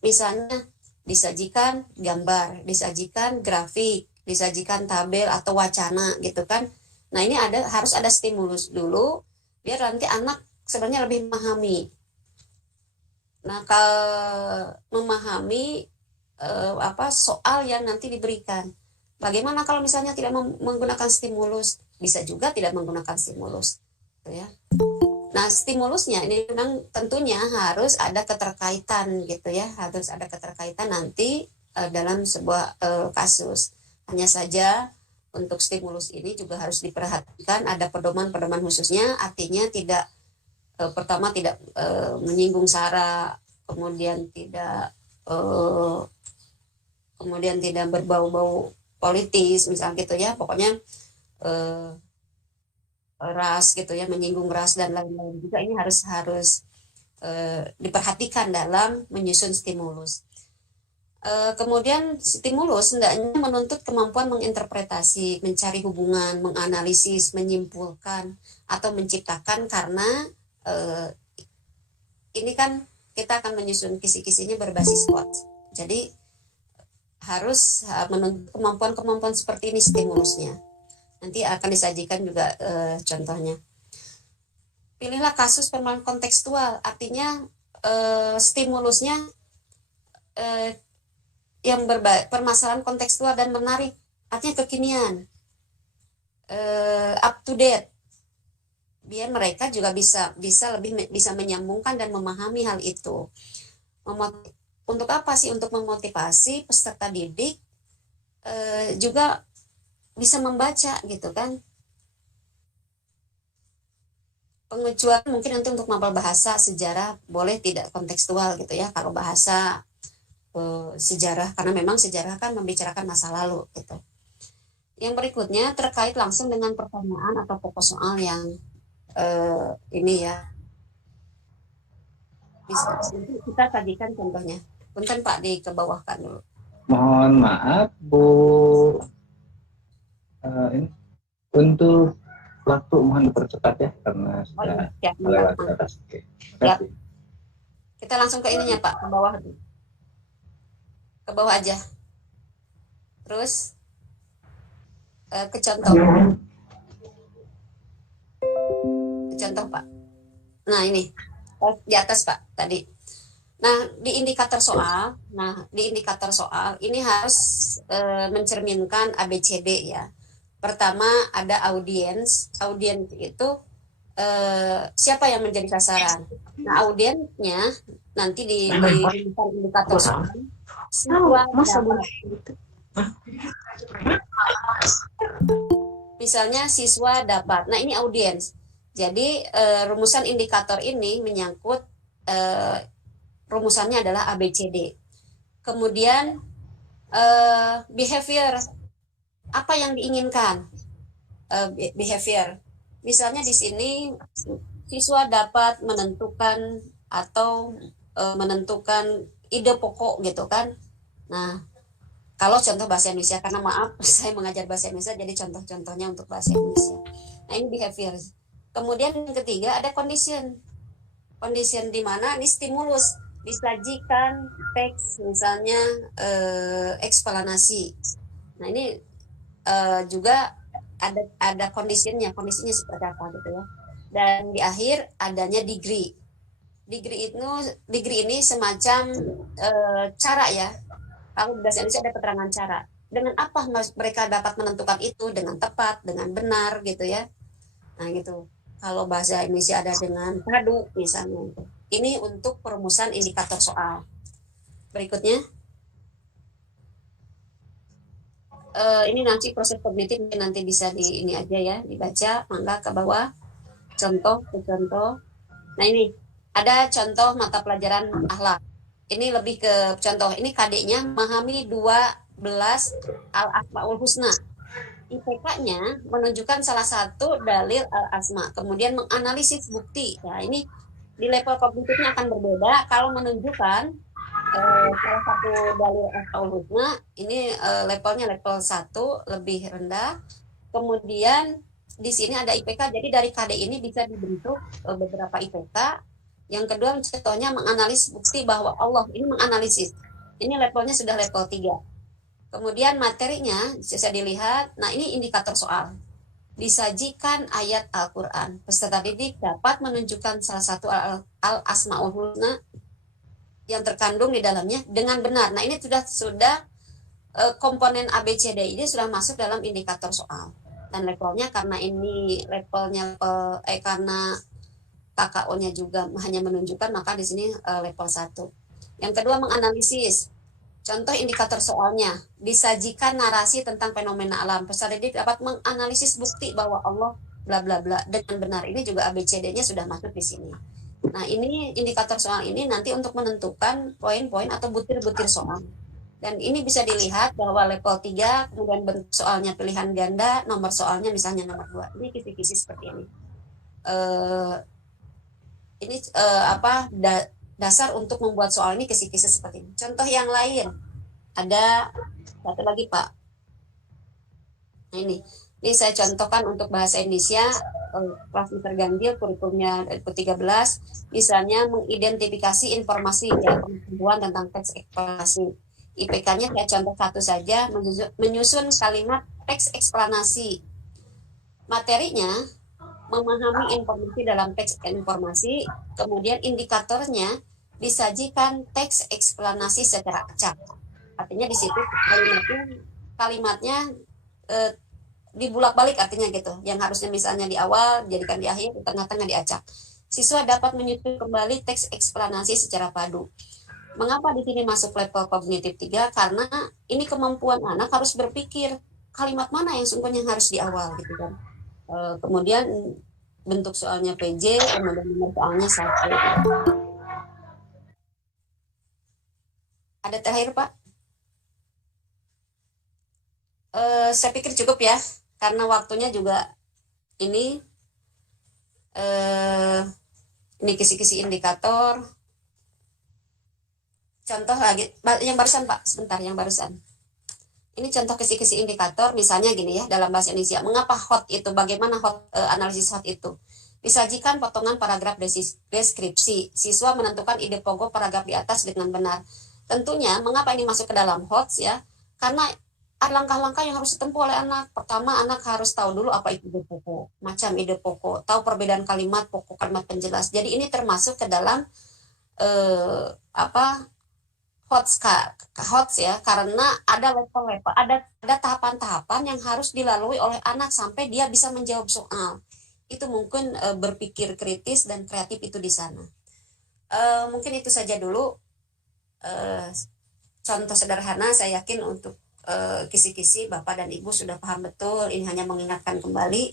Misalnya disajikan gambar, disajikan grafik, disajikan tabel atau wacana gitu kan. Nah ini harus ada stimulus dulu, biar nanti anak sebenarnya lebih memahami. Nah kalau memahami soal yang nanti diberikan. Bagaimana kalau misalnya tidak menggunakan stimulus? Bisa juga tidak menggunakan stimulus, gitu ya. Nah, stimulusnya ini memang tentunya harus ada keterkaitan, gitu ya. Harus ada keterkaitan nanti dalam sebuah kasus. Hanya saja untuk stimulus ini juga harus diperhatikan ada pedoman-pedoman khususnya. Artinya tidak pertama tidak menyinggung sara, kemudian tidak berbau-bau politis misalnya gitu ya, pokoknya ras gitu ya, menyinggung ras dan lain-lain juga ini harus diperhatikan dalam menyusun stimulus. Kemudian stimulus hendaknya menuntut kemampuan menginterpretasi, mencari hubungan, menganalisis, menyimpulkan atau menciptakan, karena ini kan kita akan menyusun kisi-kisinya berbasis quotes. Jadi harus menuntut kemampuan-kemampuan seperti ini stimulusnya. Nanti akan disajikan juga contohnya. Pilihlah kasus permasalahan kontekstual, artinya stimulusnya yang permasalahan kontekstual dan menarik, artinya kekinian, up to date, biar mereka juga bisa menyambungkan dan memahami hal itu. Untuk apa sih? Untuk memotivasi peserta didik juga bisa membaca gitu kan. Pengecualian mungkin nanti untuk mapel bahasa sejarah boleh tidak kontekstual gitu ya, kalau bahasa sejarah, karena memang sejarah kan membicarakan masa lalu gitu. Yang berikutnya terkait langsung dengan pertanyaan atau pokok soal yang ini ya, bisa kita sajikan contohnya. Punten Pak, dikebawahkan dulu. Mohon maaf Bu, ini untuk waktu mohon dipercepat ya, karena sudah melewati batas. Oke, terima kasih. Kita langsung ke ininya Pak, ke bawah. Ke bawah aja. Terus ke contoh. Ke contoh Pak. Nah ini di atas Pak tadi. Nah, di indikator soal ini harus mencerminkan ABCD ya. Pertama ada audiens. Audiens itu siapa yang menjadi sasaran. Nah, audiensnya nanti di indikator soal siswa dapat. Misalnya siswa dapat. Nah, ini audiens. Jadi rumusan indikator ini menyangkut rumusannya adalah ABCD. Kemudian behavior, apa yang diinginkan, behavior. Misalnya di sini siswa dapat menentukan atau menentukan ide pokok gitu kan. Nah, kalau contoh bahasa Indonesia, karena maaf saya mengajar bahasa Indonesia, jadi contoh-contohnya untuk bahasa Indonesia. Nah, ini behavior. Kemudian yang ketiga ada condition. Condition di mana ini stimulus, disajikan teks misalnya eksplanasi. Nah, ini juga ada kondisinya seperti apa gitu ya. Dan di akhir adanya degree. Degree ini semacam cara ya. Kalau di bahasa Indonesia ada keterangan cara. Dengan apa mereka dapat menentukan itu dengan tepat, dengan benar gitu ya. Nah gitu. Kalau bahasa Indonesia ada dengan padu misalnya. Ini untuk perumusan indikator soal. Berikutnya. Ini nanti proses kognitif nanti bisa ini aja ya, dibaca, mangga ke bawah. Contoh ke contoh. Nah ini ada contoh mata pelajaran akhlak. Ini lebih ke contoh. Ini KD-nya memahami 12 al-asmaul husna. IPK-nya menunjukkan salah satu dalil al-asma. Kemudian menganalisis bukti. Ya, ini di level kognitifnya akan berbeda. Kalau menunjukkan salah satu dalil al-asmaul husna, ini levelnya level 1, lebih rendah. Kemudian di sini ada IPK. Jadi dari KD ini bisa dibentuk beberapa IPK. Yang kedua contohnya menganalisis bukti bahwa Allah, ini menganalisis. Ini levelnya sudah level 3. Kemudian materinya bisa dilihat, nah ini indikator soal. Disajikan ayat Al-Quran. Peserta didik dapat menunjukkan salah satu al-asma'ul husna yang terkandung di dalamnya dengan benar. Nah ini sudah komponen ABCD ini sudah masuk dalam indikator soal. Dan levelnya karena ini levelnya karena KKO-nya juga hanya menunjukkan, maka di sini level 1. Yang kedua menganalisis. Contoh indikator soalnya, disajikan narasi tentang fenomena alam. Peserta didik dapat menganalisis bukti bahwa Allah bla bla bla dengan benar. Ini juga ABCD-nya sudah masuk di sini. Nah, ini indikator soal ini nanti untuk menentukan poin-poin atau butir-butir soal. Dan ini bisa dilihat bahwa level 3, kemudian bentuk soalnya pilihan ganda, nomor soalnya misalnya nomor 2. Ini kisi-kisi seperti ini. Ini dasar untuk membuat soal ini kisi-kisi seperti ini. Contoh yang lain, ada satu lagi Pak. Nah ini saya contohkan untuk bahasa Indonesia, kelas Mr. Ganjil, kurikulumnya 13, misalnya mengidentifikasi informasi ya, pengetahuan tentang teks eksplanasi. IPK-nya saya contoh satu saja, menyusun kalimat teks eksplanasi. Materinya memahami informasi dalam teks informasi, kemudian indikatornya disajikan teks eksplanasi secara acak. Artinya di situ kalimatnya dibulak-balik artinya gitu. Yang harusnya misalnya di awal jadikan di akhir, di tengah-tengah diacak. Siswa dapat menyusun kembali teks eksplanasi secara padu. Mengapa di sini masuk level kognitif 3? Karena ini kemampuan anak harus berpikir kalimat mana yang sungguhnya harus di awal gitu kan. Kemudian bentuk soalnya PJ, kemudian nomor soalnya 1. Ada terakhir Pak? Saya pikir cukup ya, karena waktunya juga ini kisi-kisi indikator. Contoh lagi, yang barusan Pak, sebentar yang barusan. Ini contoh kisi-kisi indikator, misalnya gini ya, dalam bahasa Indonesia. Mengapa hot itu? Bagaimana analisis hot itu? Disajikan potongan paragraf deskripsi. Siswa menentukan ide pokok paragraf di atas dengan benar. Tentunya, mengapa ini masuk ke dalam hot ya? Karena ada langkah-langkah yang harus ditempuh oleh anak. Pertama, anak harus tahu dulu apa itu ide pokok. Macam ide pokok, tahu perbedaan kalimat, pokok kalimat penjelas. Jadi ini termasuk ke dalam HOTS ya, karena ada level-level, ada tahapan-tahapan yang harus dilalui oleh anak sampai dia bisa menjawab soal. Itu mungkin berpikir kritis dan kreatif itu di sana. Mungkin itu saja dulu. Contoh sederhana, saya yakin untuk kisi-kisi Bapak dan Ibu sudah paham betul. Ini hanya mengingatkan kembali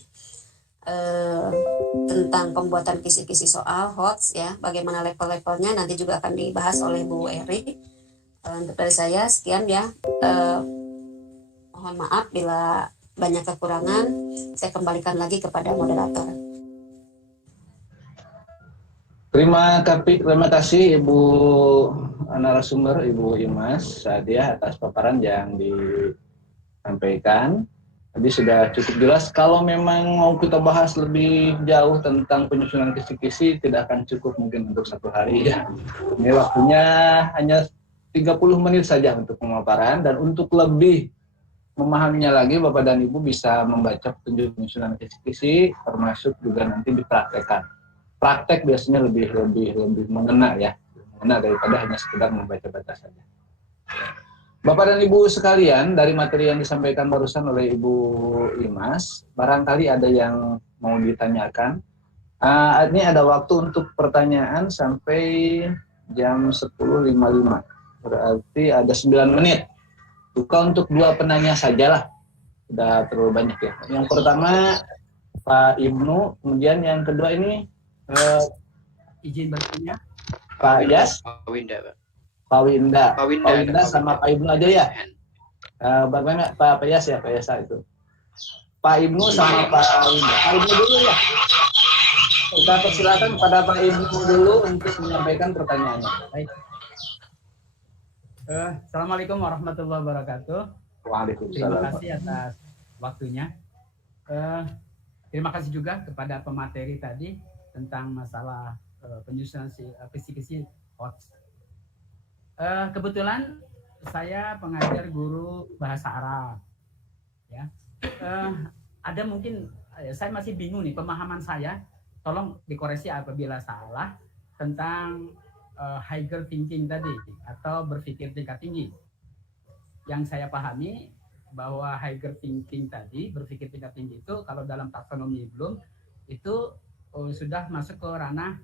tentang pembuatan kisi-kisi soal HOTS ya, bagaimana level-levelnya nanti juga akan dibahas oleh Bu Eri. Untuk dari saya sekian ya. Eh, Mohon maaf bila banyak kekurangan. Saya kembalikan lagi kepada moderator. Terima kasih Ibu narasumber, Ibu Imas Sadia atas paparan yang disampaikan. Tadi sudah cukup jelas. Kalau memang mau kita bahas lebih jauh tentang penyusunan kisi-kisi, tidak akan cukup mungkin untuk 1 hari ya. Ini waktunya hanya 30 menit saja untuk pemaparan, dan untuk lebih memahaminya lagi, Bapak dan Ibu bisa membaca petunjuk penyusunan kisi-kisi, termasuk juga nanti dipraktekkan. Praktek biasanya lebih mengena ya, mengena daripada hanya sekedar membaca-baca saja. Bapak dan Ibu sekalian, dari materi yang disampaikan barusan oleh Ibu Imas, barangkali ada yang mau ditanyakan. Ini ada waktu untuk pertanyaan sampai jam 10.55. Berarti ada 9 menit. Buka untuk 2 penanya sajalah. Sudah terlalu banyak ya. Yang pertama Pak Ibnu, kemudian yang kedua ini izin bertanya. Pak Yas, Pak Winda, Pak. Pak Winda sama Pak Ibnu aja ya. Bagaimana Pak Yas ya, Pak Yasa itu. Pak Ibnu sama Pak Winda. Pak Ibnu dulu ya. Kita persilakan pada Pak Ibnu dulu untuk menyampaikan pertanyaannya. Baik. Assalamualaikum warahmatullahi wabarakatuh. Terima Waalaikumsalam. kasih atas waktunya. Terima kasih juga kepada pemateri tadi tentang masalah penyusunan kisi-kisi HOTS. Kebetulan saya pengajar guru bahasa Arab. Ya, ada mungkin saya masih bingung nih pemahaman saya. Tolong dikoreksi apabila salah tentang higher thinking tadi atau berpikir tingkat tinggi. Yang saya pahami bahwa higher thinking tadi, berpikir tingkat tinggi itu kalau dalam taksonomi Bloom itu sudah masuk ke ranah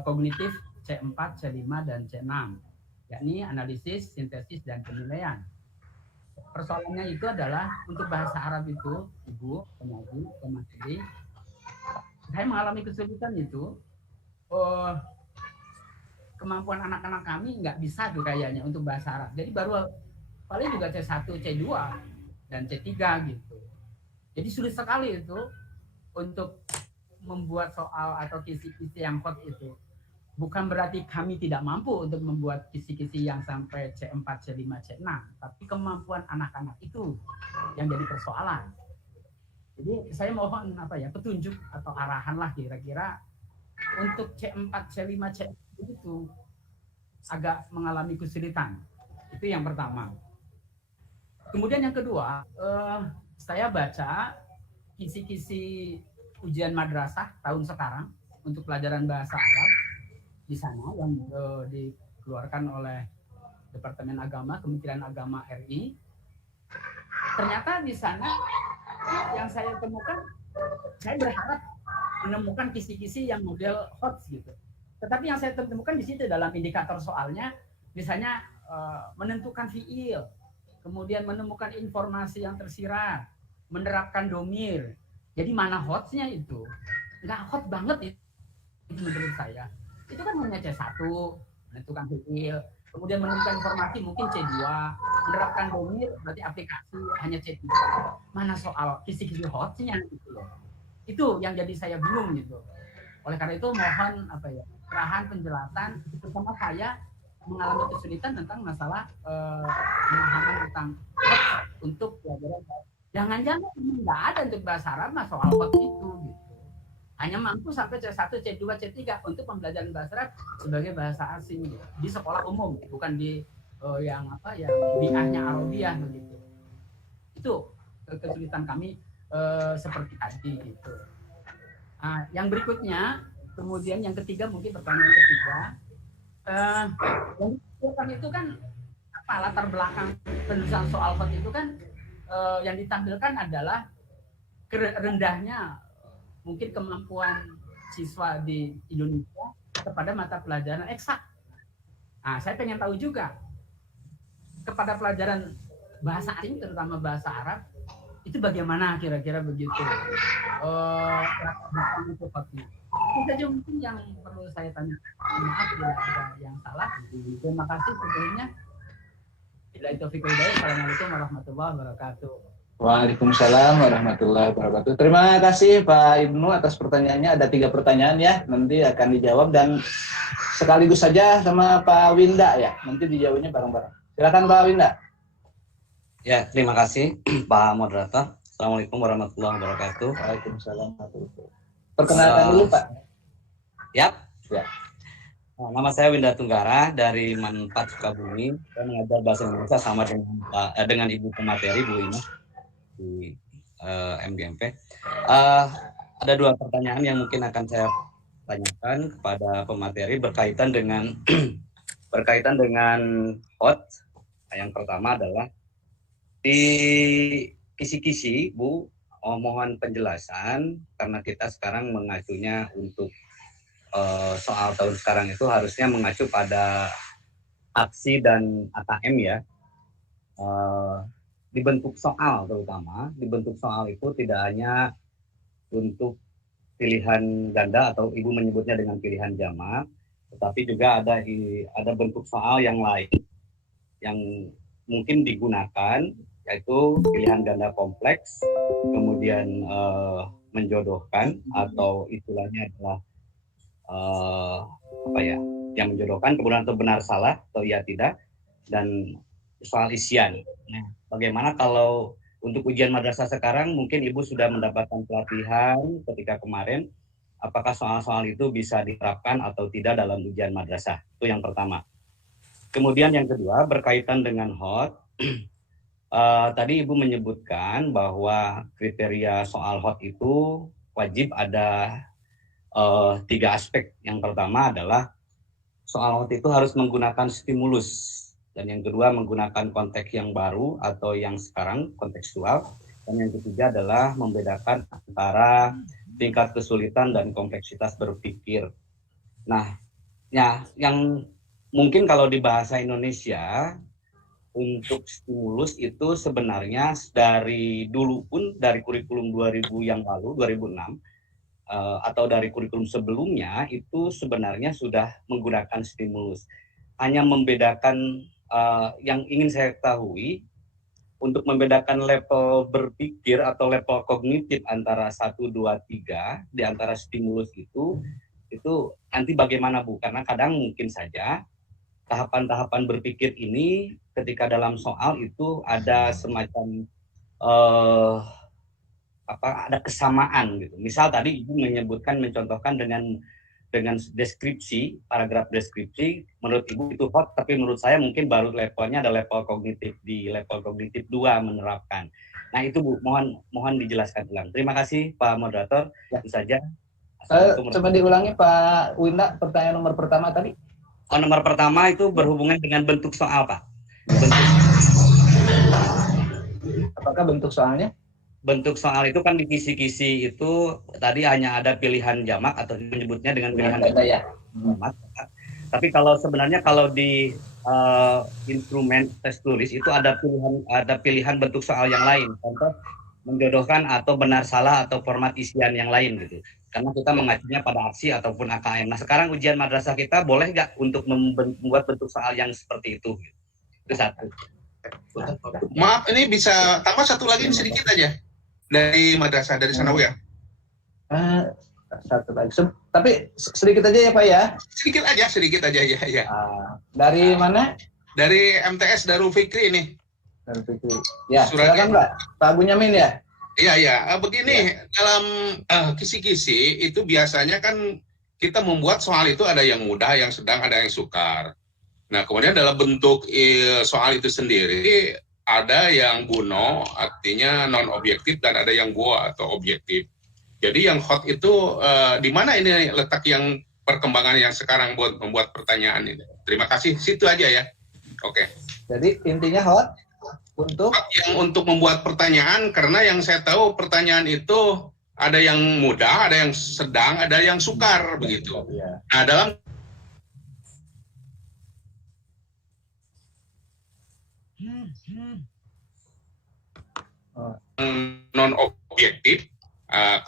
kognitif C4, C5 dan C6, yakni analisis, sintesis dan penilaian. Persoalannya itu adalah untuk bahasa Arab itu, Ibu, pemateri, saya mengalami kesulitan itu. Kemampuan anak-anak kami nggak bisa tuh kayaknya untuk bahasa Arab. Jadi baru paling juga C1, C2 dan C3 gitu. Jadi sulit sekali itu untuk membuat soal atau kisi-kisi yang hot itu. Bukan berarti kami tidak mampu untuk membuat kisi-kisi yang sampai C4, C5, C6, tapi kemampuan anak-anak itu yang jadi persoalan. Jadi saya mohon petunjuk atau arahan lah kira-kira untuk C4, C5, C6 itu agak mengalami kesulitan. Itu yang pertama. Kemudian yang kedua, saya baca kisi-kisi ujian madrasah tahun sekarang untuk pelajaran bahasa Arab di sana yang dikeluarkan oleh Departemen Agama, Kementerian Agama RI. Ternyata di sana yang saya temukan, saya berharap menemukan kisi-kisi yang model HOTS gitu. Tetapi yang saya temukan di situ dalam indikator soalnya, misalnya menentukan fiil, kemudian menemukan informasi yang tersirat, menerapkan domir. Jadi mana hotsnya itu? Nggak hot banget itu menurut saya. Itu kan hanya C1, menentukan fiil, kemudian menemukan informasi mungkin C2, menerapkan domir berarti aplikasi hanya C3. Mana soal kisi-kisi hotsnya gitu loh. Itu yang jadi saya bingung gitu. Oleh karena itu mohon arahan penjelasan, terutama saya mengalami kesulitan tentang masalah pemahaman tentang untuk pelajaran. Jangan-jangan nggak ada untuk bahasa Arab mas soal hot itu gitu. Hanya mampu sampai C1, C2, C3 untuk pembelajaran bahasa Arab sebagai bahasa asing gitu. Di sekolah umum, bukan di yang biahnya Arabiah begitu. Itu kesulitan kami seperti tadi gitu. Yang berikutnya, kemudian yang ketiga mungkin pertanyaan ketiga, yang itu kan latar belakang penulisan soal hot itu kan yang ditampilkan adalah rendahnya mungkin kemampuan siswa di Indonesia kepada mata pelajaran eksak. Saya pengen tahu juga kepada pelajaran bahasa asing terutama bahasa Arab itu bagaimana kira-kira begitu itu saja mungkin yang perlu saya tanya. Maaf bila ada yang salah. Terima kasih sebelumnya. Bila itu fikir hidayah. Assalamualaikum warahmatullahi wabarakatuh. Waalaikumsalam warahmatullahi wabarakatuh. Terima kasih Pak Ibnu atas pertanyaannya. Ada 3 pertanyaan ya, nanti akan dijawab dan sekaligus saja sama Pak Winda ya. Nanti dijawabnya bareng-bareng. Silakan Pak Winda. Ya, terima kasih Pak Moderator. Assalamualaikum warahmatullahi wabarakatuh. Waalaikumsalam warahmatullahi wabarakatuh. Perkenalkan dulu Pak. Yap. Ya. Nama saya Winda Tunggara dari Manfaat Sukabumi. Saya mengajar bahasa Indonesia sama dengan Ibu pemateri Bu Ina di MGMP. Ada 2 pertanyaan yang mungkin akan saya tanyakan kepada pemateri berkaitan dengan HOT. Yang pertama adalah di kisi-kisi Bu, mohon penjelasan karena kita sekarang mengacunya untuk soal tahun sekarang itu harusnya mengacu pada aksi dan AKM ya. Dibentuk soal terutama, dibentuk soal itu tidak hanya untuk pilihan ganda atau Ibu menyebutnya dengan pilihan jamak, tetapi juga ada bentuk soal yang lain yang mungkin digunakan, yaitu pilihan ganda kompleks, kemudian menjodohkan atau istilahnya adalah yang menjodohkan, kemudian atau benar salah atau iya tidak, dan soal isian. Nah, bagaimana kalau untuk ujian madrasah sekarang mungkin Ibu sudah mendapatkan pelatihan ketika kemarin, apakah soal-soal itu bisa diterapkan atau tidak dalam ujian madrasah? Itu yang pertama. Kemudian yang kedua berkaitan dengan HOT. Tadi Ibu menyebutkan bahwa kriteria soal HOT itu wajib ada 3 aspek. Yang pertama adalah soal HOT itu harus menggunakan stimulus. Dan yang kedua menggunakan konteks yang baru atau yang sekarang kontekstual. Dan yang ketiga adalah membedakan antara tingkat kesulitan dan kompleksitas berpikir. Nah, ya, yang mungkin kalau di bahasa Indonesia untuk stimulus itu sebenarnya dari dulu pun dari kurikulum 2000 yang lalu, 2006, atau dari kurikulum sebelumnya itu sebenarnya sudah menggunakan stimulus. Hanya membedakan yang ingin saya ketahui, untuk membedakan level berpikir atau level kognitif antara 1, 2, 3 di antara stimulus itu nanti bagaimana Bu? Karena kadang mungkin saja tahapan-tahapan berpikir ini ketika dalam soal itu ada semacam ada kesamaan gitu. Misal tadi Ibu mencontohkan dengan deskripsi, paragraf deskripsi, menurut Ibu itu HOT, tapi menurut saya mungkin baru levelnya ada level kognitif, di level kognitif 2 menerapkan. Nah itu Bu, mohon dijelaskan ulang. Terima kasih Pak Moderator, itu saja. Coba diulangi Pak Winda, pertanyaan nomor pertama tadi. Nomor pertama itu berhubungan dengan bentuk soal Pak. Apakah bentuk soalnya? Bentuk soal itu kan di kisi-kisi itu tadi hanya ada pilihan jamak atau menyebutnya dengan pilihan jamak. Tapi kalau sebenarnya kalau di instrumen tes tulis itu ada pilihan bentuk soal yang lain. Contoh menjodohkan atau benar salah atau format isian yang lain gitu. Karena kita mengacunya pada aksi ataupun AKM. Nah sekarang ujian madrasah kita boleh nggak untuk membuat bentuk soal yang seperti itu? Itu satu. Maaf, ini bisa tambah satu lagi sedikit aja dari madrasah, dari Sanawiyah. Satu lagi. Tapi sedikit aja ya Pak ya? Sedikit aja ya. Dari mana? Dari MTS Darul Fikri ini. Darul Fikri. Ya, silakan Pak. Pak Bunyamin ya? Iya. Begini, dalam kisi-kisi itu biasanya kan kita membuat soal itu ada yang mudah, yang sedang, ada yang sukar. Nah, kemudian dalam bentuk soal itu sendiri ada yang buno, artinya non-objektif, dan ada yang gua atau objektif. Jadi yang hot itu di mana ini letak yang perkembangan yang sekarang buat membuat pertanyaan ini. Terima kasih, situ aja ya. Oke. Jadi intinya hot untuk membuat pertanyaan, karena yang saya tahu pertanyaan itu ada yang mudah, ada yang sedang, ada yang sukar begitu. Nah, dalam non objektif,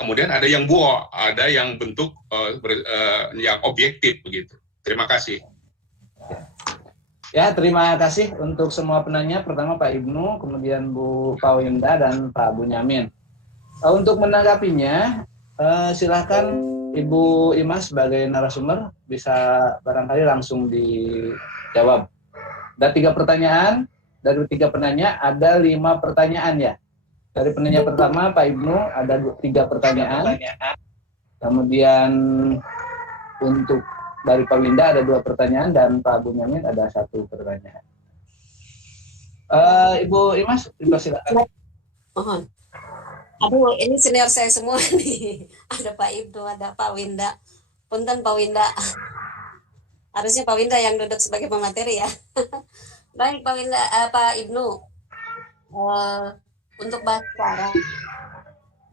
kemudian ada yang buo, ada yang bentuk yang objektif begitu. Terima kasih. Ya, terima kasih untuk semua penanya. Pertama Pak Ibnu, kemudian Bu Pawinda, dan Pak Bunyamin. Untuk menanggapinya, silakan Ibu Imas sebagai narasumber bisa barangkali langsung dijawab. Ada 3 pertanyaan, dari 3 penanya ada 5 pertanyaan ya. Dari penanya pertama Pak Ibnu ada 3 pertanyaan. Kemudian untuk dari Pak Winda ada 2 pertanyaan dan Pak Bunyamin ada 1 pertanyaan. Ibu Imas, silakan. Mohon. Aduh, ini senior saya semua nih. Ada Pak Ibnu, ada Pak Winda. Punten Pak Winda. Harusnya Pak Winda yang duduk sebagai pemateri ya. Baik Pak Winda, Pak Ibnu. Untuk bahasa Arab,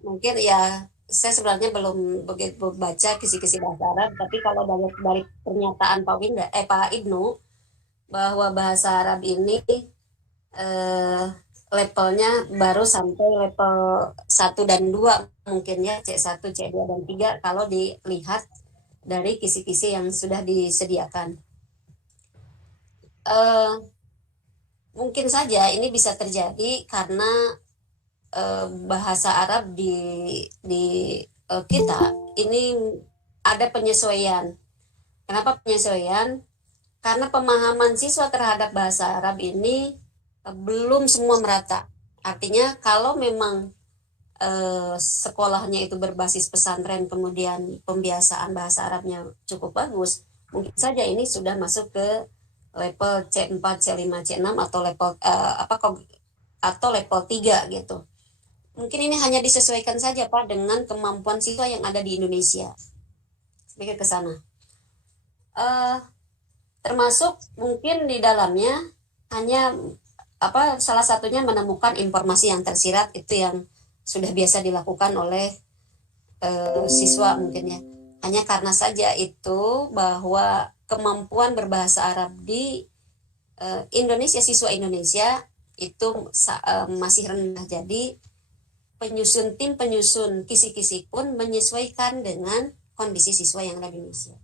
mungkin ya saya sebenarnya belum begitu baca kisi-kisi bahasa Arab, tapi kalau dari pernyataan Pak Winda, Pak Ibnu, bahwa bahasa Arab ini levelnya baru sampai level 1 dan 2 mungkin ya, C1, C2, dan 3 kalau dilihat dari kisi-kisi yang sudah disediakan. Mungkin saja ini bisa terjadi karena bahasa Arab di kita ini ada penyesuaian. Kenapa penyesuaian? Karena pemahaman siswa terhadap bahasa Arab ini belum semua merata. Artinya kalau memang sekolahnya itu berbasis pesantren, kemudian pembiasaan bahasa Arabnya cukup bagus, mungkin saja ini sudah masuk ke level C4, C5, C6 atau level atau level 3 gitu. Mungkin ini hanya disesuaikan saja Pak dengan kemampuan siswa yang ada di Indonesia. Sedikit ke sana. Termasuk mungkin di dalamnya hanya salah satunya menemukan informasi yang tersirat, itu yang sudah biasa dilakukan oleh siswa mungkin ya. Hanya karena saja itu bahwa kemampuan berbahasa Arab di Indonesia, siswa Indonesia itu masih rendah. Jadi tim penyusun kisi-kisi pun menyesuaikan dengan kondisi siswa yang ada di Indonesia.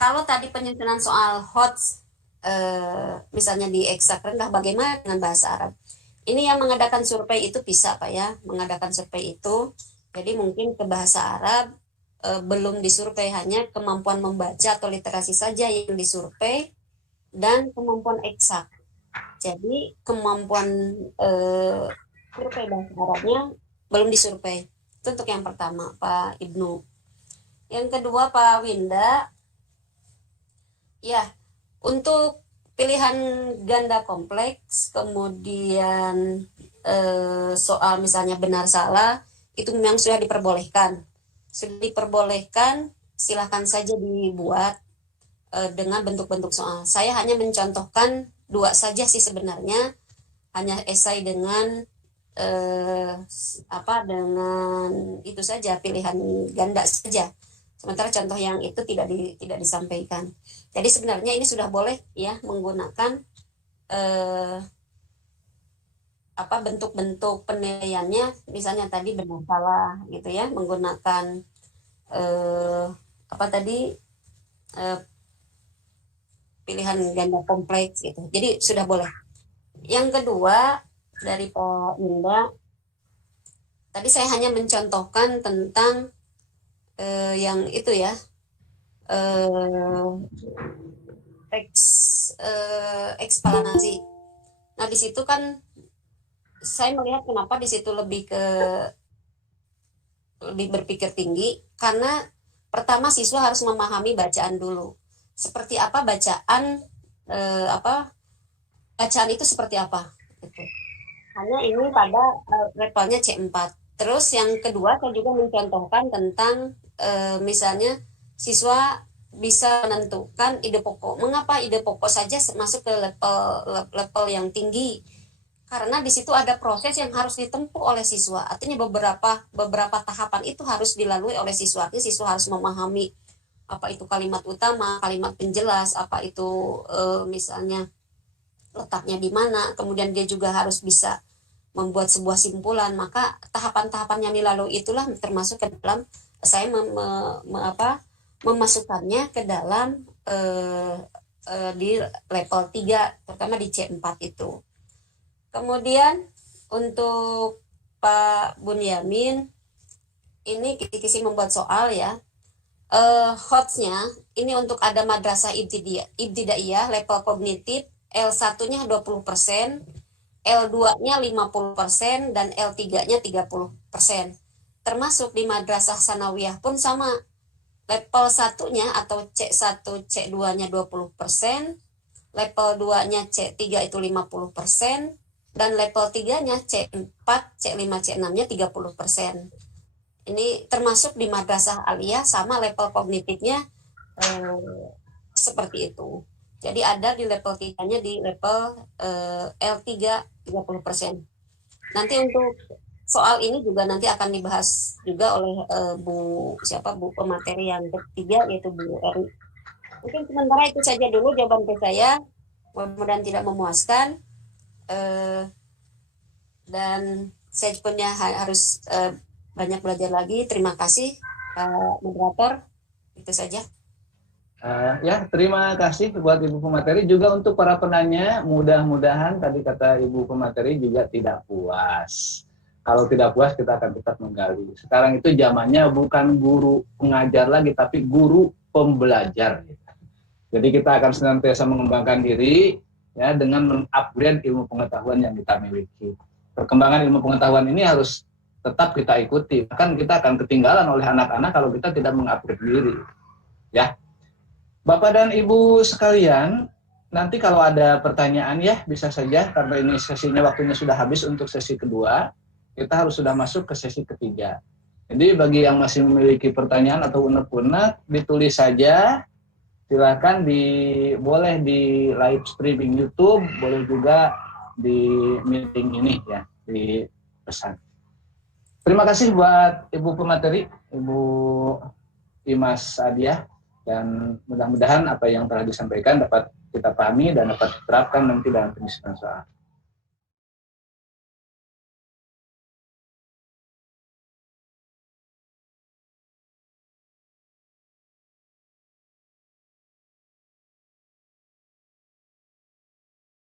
Kalau tadi penyusunan soal HOTS, misalnya di eksak rendah, bagaimana dengan bahasa Arab? Ini yang mengadakan survei itu bisa Pak ya, mengadakan survei itu. Jadi mungkin ke bahasa Arab belum disurvei, hanya kemampuan membaca atau literasi saja yang disurvei dan kemampuan eksak. Jadi kemampuan survei bahasa Arabnya belum disurvei. Itu untuk yang pertama Pak Ibnu. Yang kedua Pak Winda, ya untuk pilihan ganda kompleks, kemudian soal misalnya benar salah, itu memang sudah diperbolehkan. Sudah diperbolehkan, silahkan saja dibuat dengan bentuk-bentuk soal. Saya hanya mencontohkan 2 saja sih sebenarnya, hanya esai dengan dengan itu saja, pilihan ganda saja. Sementara contoh yang itu tidak disampaikan. Jadi sebenarnya ini sudah boleh ya menggunakan bentuk-bentuk penilaiannya, misalnya tadi benar salah gitu ya, menggunakan pilihan ganda kompleks gitu. Jadi sudah boleh. Yang kedua dari Pak Winda, tadi saya hanya mencontohkan tentang yang itu ya, eksplanasi. Nah di situ kan saya melihat kenapa di situ lebih berpikir tinggi, karena pertama siswa harus memahami bacaan dulu. Seperti apa bacaan, bacaan itu seperti apa gitu. Hanya ini pada levelnya C4. Terus yang kedua saya juga mencontohkan tentang misalnya siswa bisa menentukan ide pokok. Mengapa ide pokok saja masuk ke level yang tinggi? Karena di situ ada proses yang harus ditempuh oleh siswa. Artinya beberapa tahapan itu harus dilalui oleh siswa. Artinya siswa harus memahami apa itu kalimat utama, kalimat penjelas, apa itu misalnya letaknya di mana. Kemudian dia juga harus bisa membuat sebuah simpulan. Maka tahapan-tahapan yang dilalui itulah termasuk ke dalam saya memasukkannya ke dalam di level 3, terutama di C4 itu. Kemudian untuk Pak Bunyamin, ini kisi-kisi membuat soal ya. Hotsnya ini untuk ada madrasah ibtidaiyah level kognitif, L1-nya 20%, L2-nya 50%, dan L3-nya 30%. Termasuk di madrasah sanawiyah pun sama. Level 1-nya atau C1, C2-nya 20%, level 2-nya C3 itu 50%, dan level 3-nya C4, C5, C6-nya 30%. Ini termasuk di madrasah aliyah sama level kognitifnya seperti itu. Jadi ada di level 3-nya di level L3 30%. Nanti untuk soal ini juga nanti akan dibahas juga oleh Bu pemateri yang ketiga, yaitu Bu Eri. Mungkin sementara itu saja dulu jawaban saya. Mudah-mudahan tidak memuaskan. Dan saya punya harus banyak belajar lagi. Terima kasih Pak Moderator. Itu saja. Ya, terima kasih buat Ibu pemateri, juga untuk para penanya. Mudah-mudahan tadi kata Ibu pemateri juga tidak puas. Kalau tidak puas, kita akan tetap menggali. Sekarang itu zamannya bukan guru pengajar lagi, tapi guru pembelajar. Jadi kita akan senantiasa mengembangkan diri ya dengan mengupgrade ilmu pengetahuan yang kita miliki. Perkembangan ilmu pengetahuan ini harus tetap kita ikuti. Bahkan kita akan ketinggalan oleh anak-anak kalau kita tidak mengupgrade diri. Ya, Bapak dan Ibu sekalian, nanti kalau ada pertanyaan ya bisa saja, karena ini sesinya waktunya sudah habis untuk sesi kedua. Kita harus sudah masuk ke sesi ketiga. Jadi bagi yang masih memiliki pertanyaan atau unek-unek, ditulis saja. Silakan boleh di live streaming YouTube, boleh juga di meeting ini ya, di pesan. Terima kasih buat Ibu pemateri, Ibu Imas Adiah, dan mudah-mudahan apa yang telah disampaikan dapat kita pahami dan dapat diterapkan nanti dalam penyusunan soal.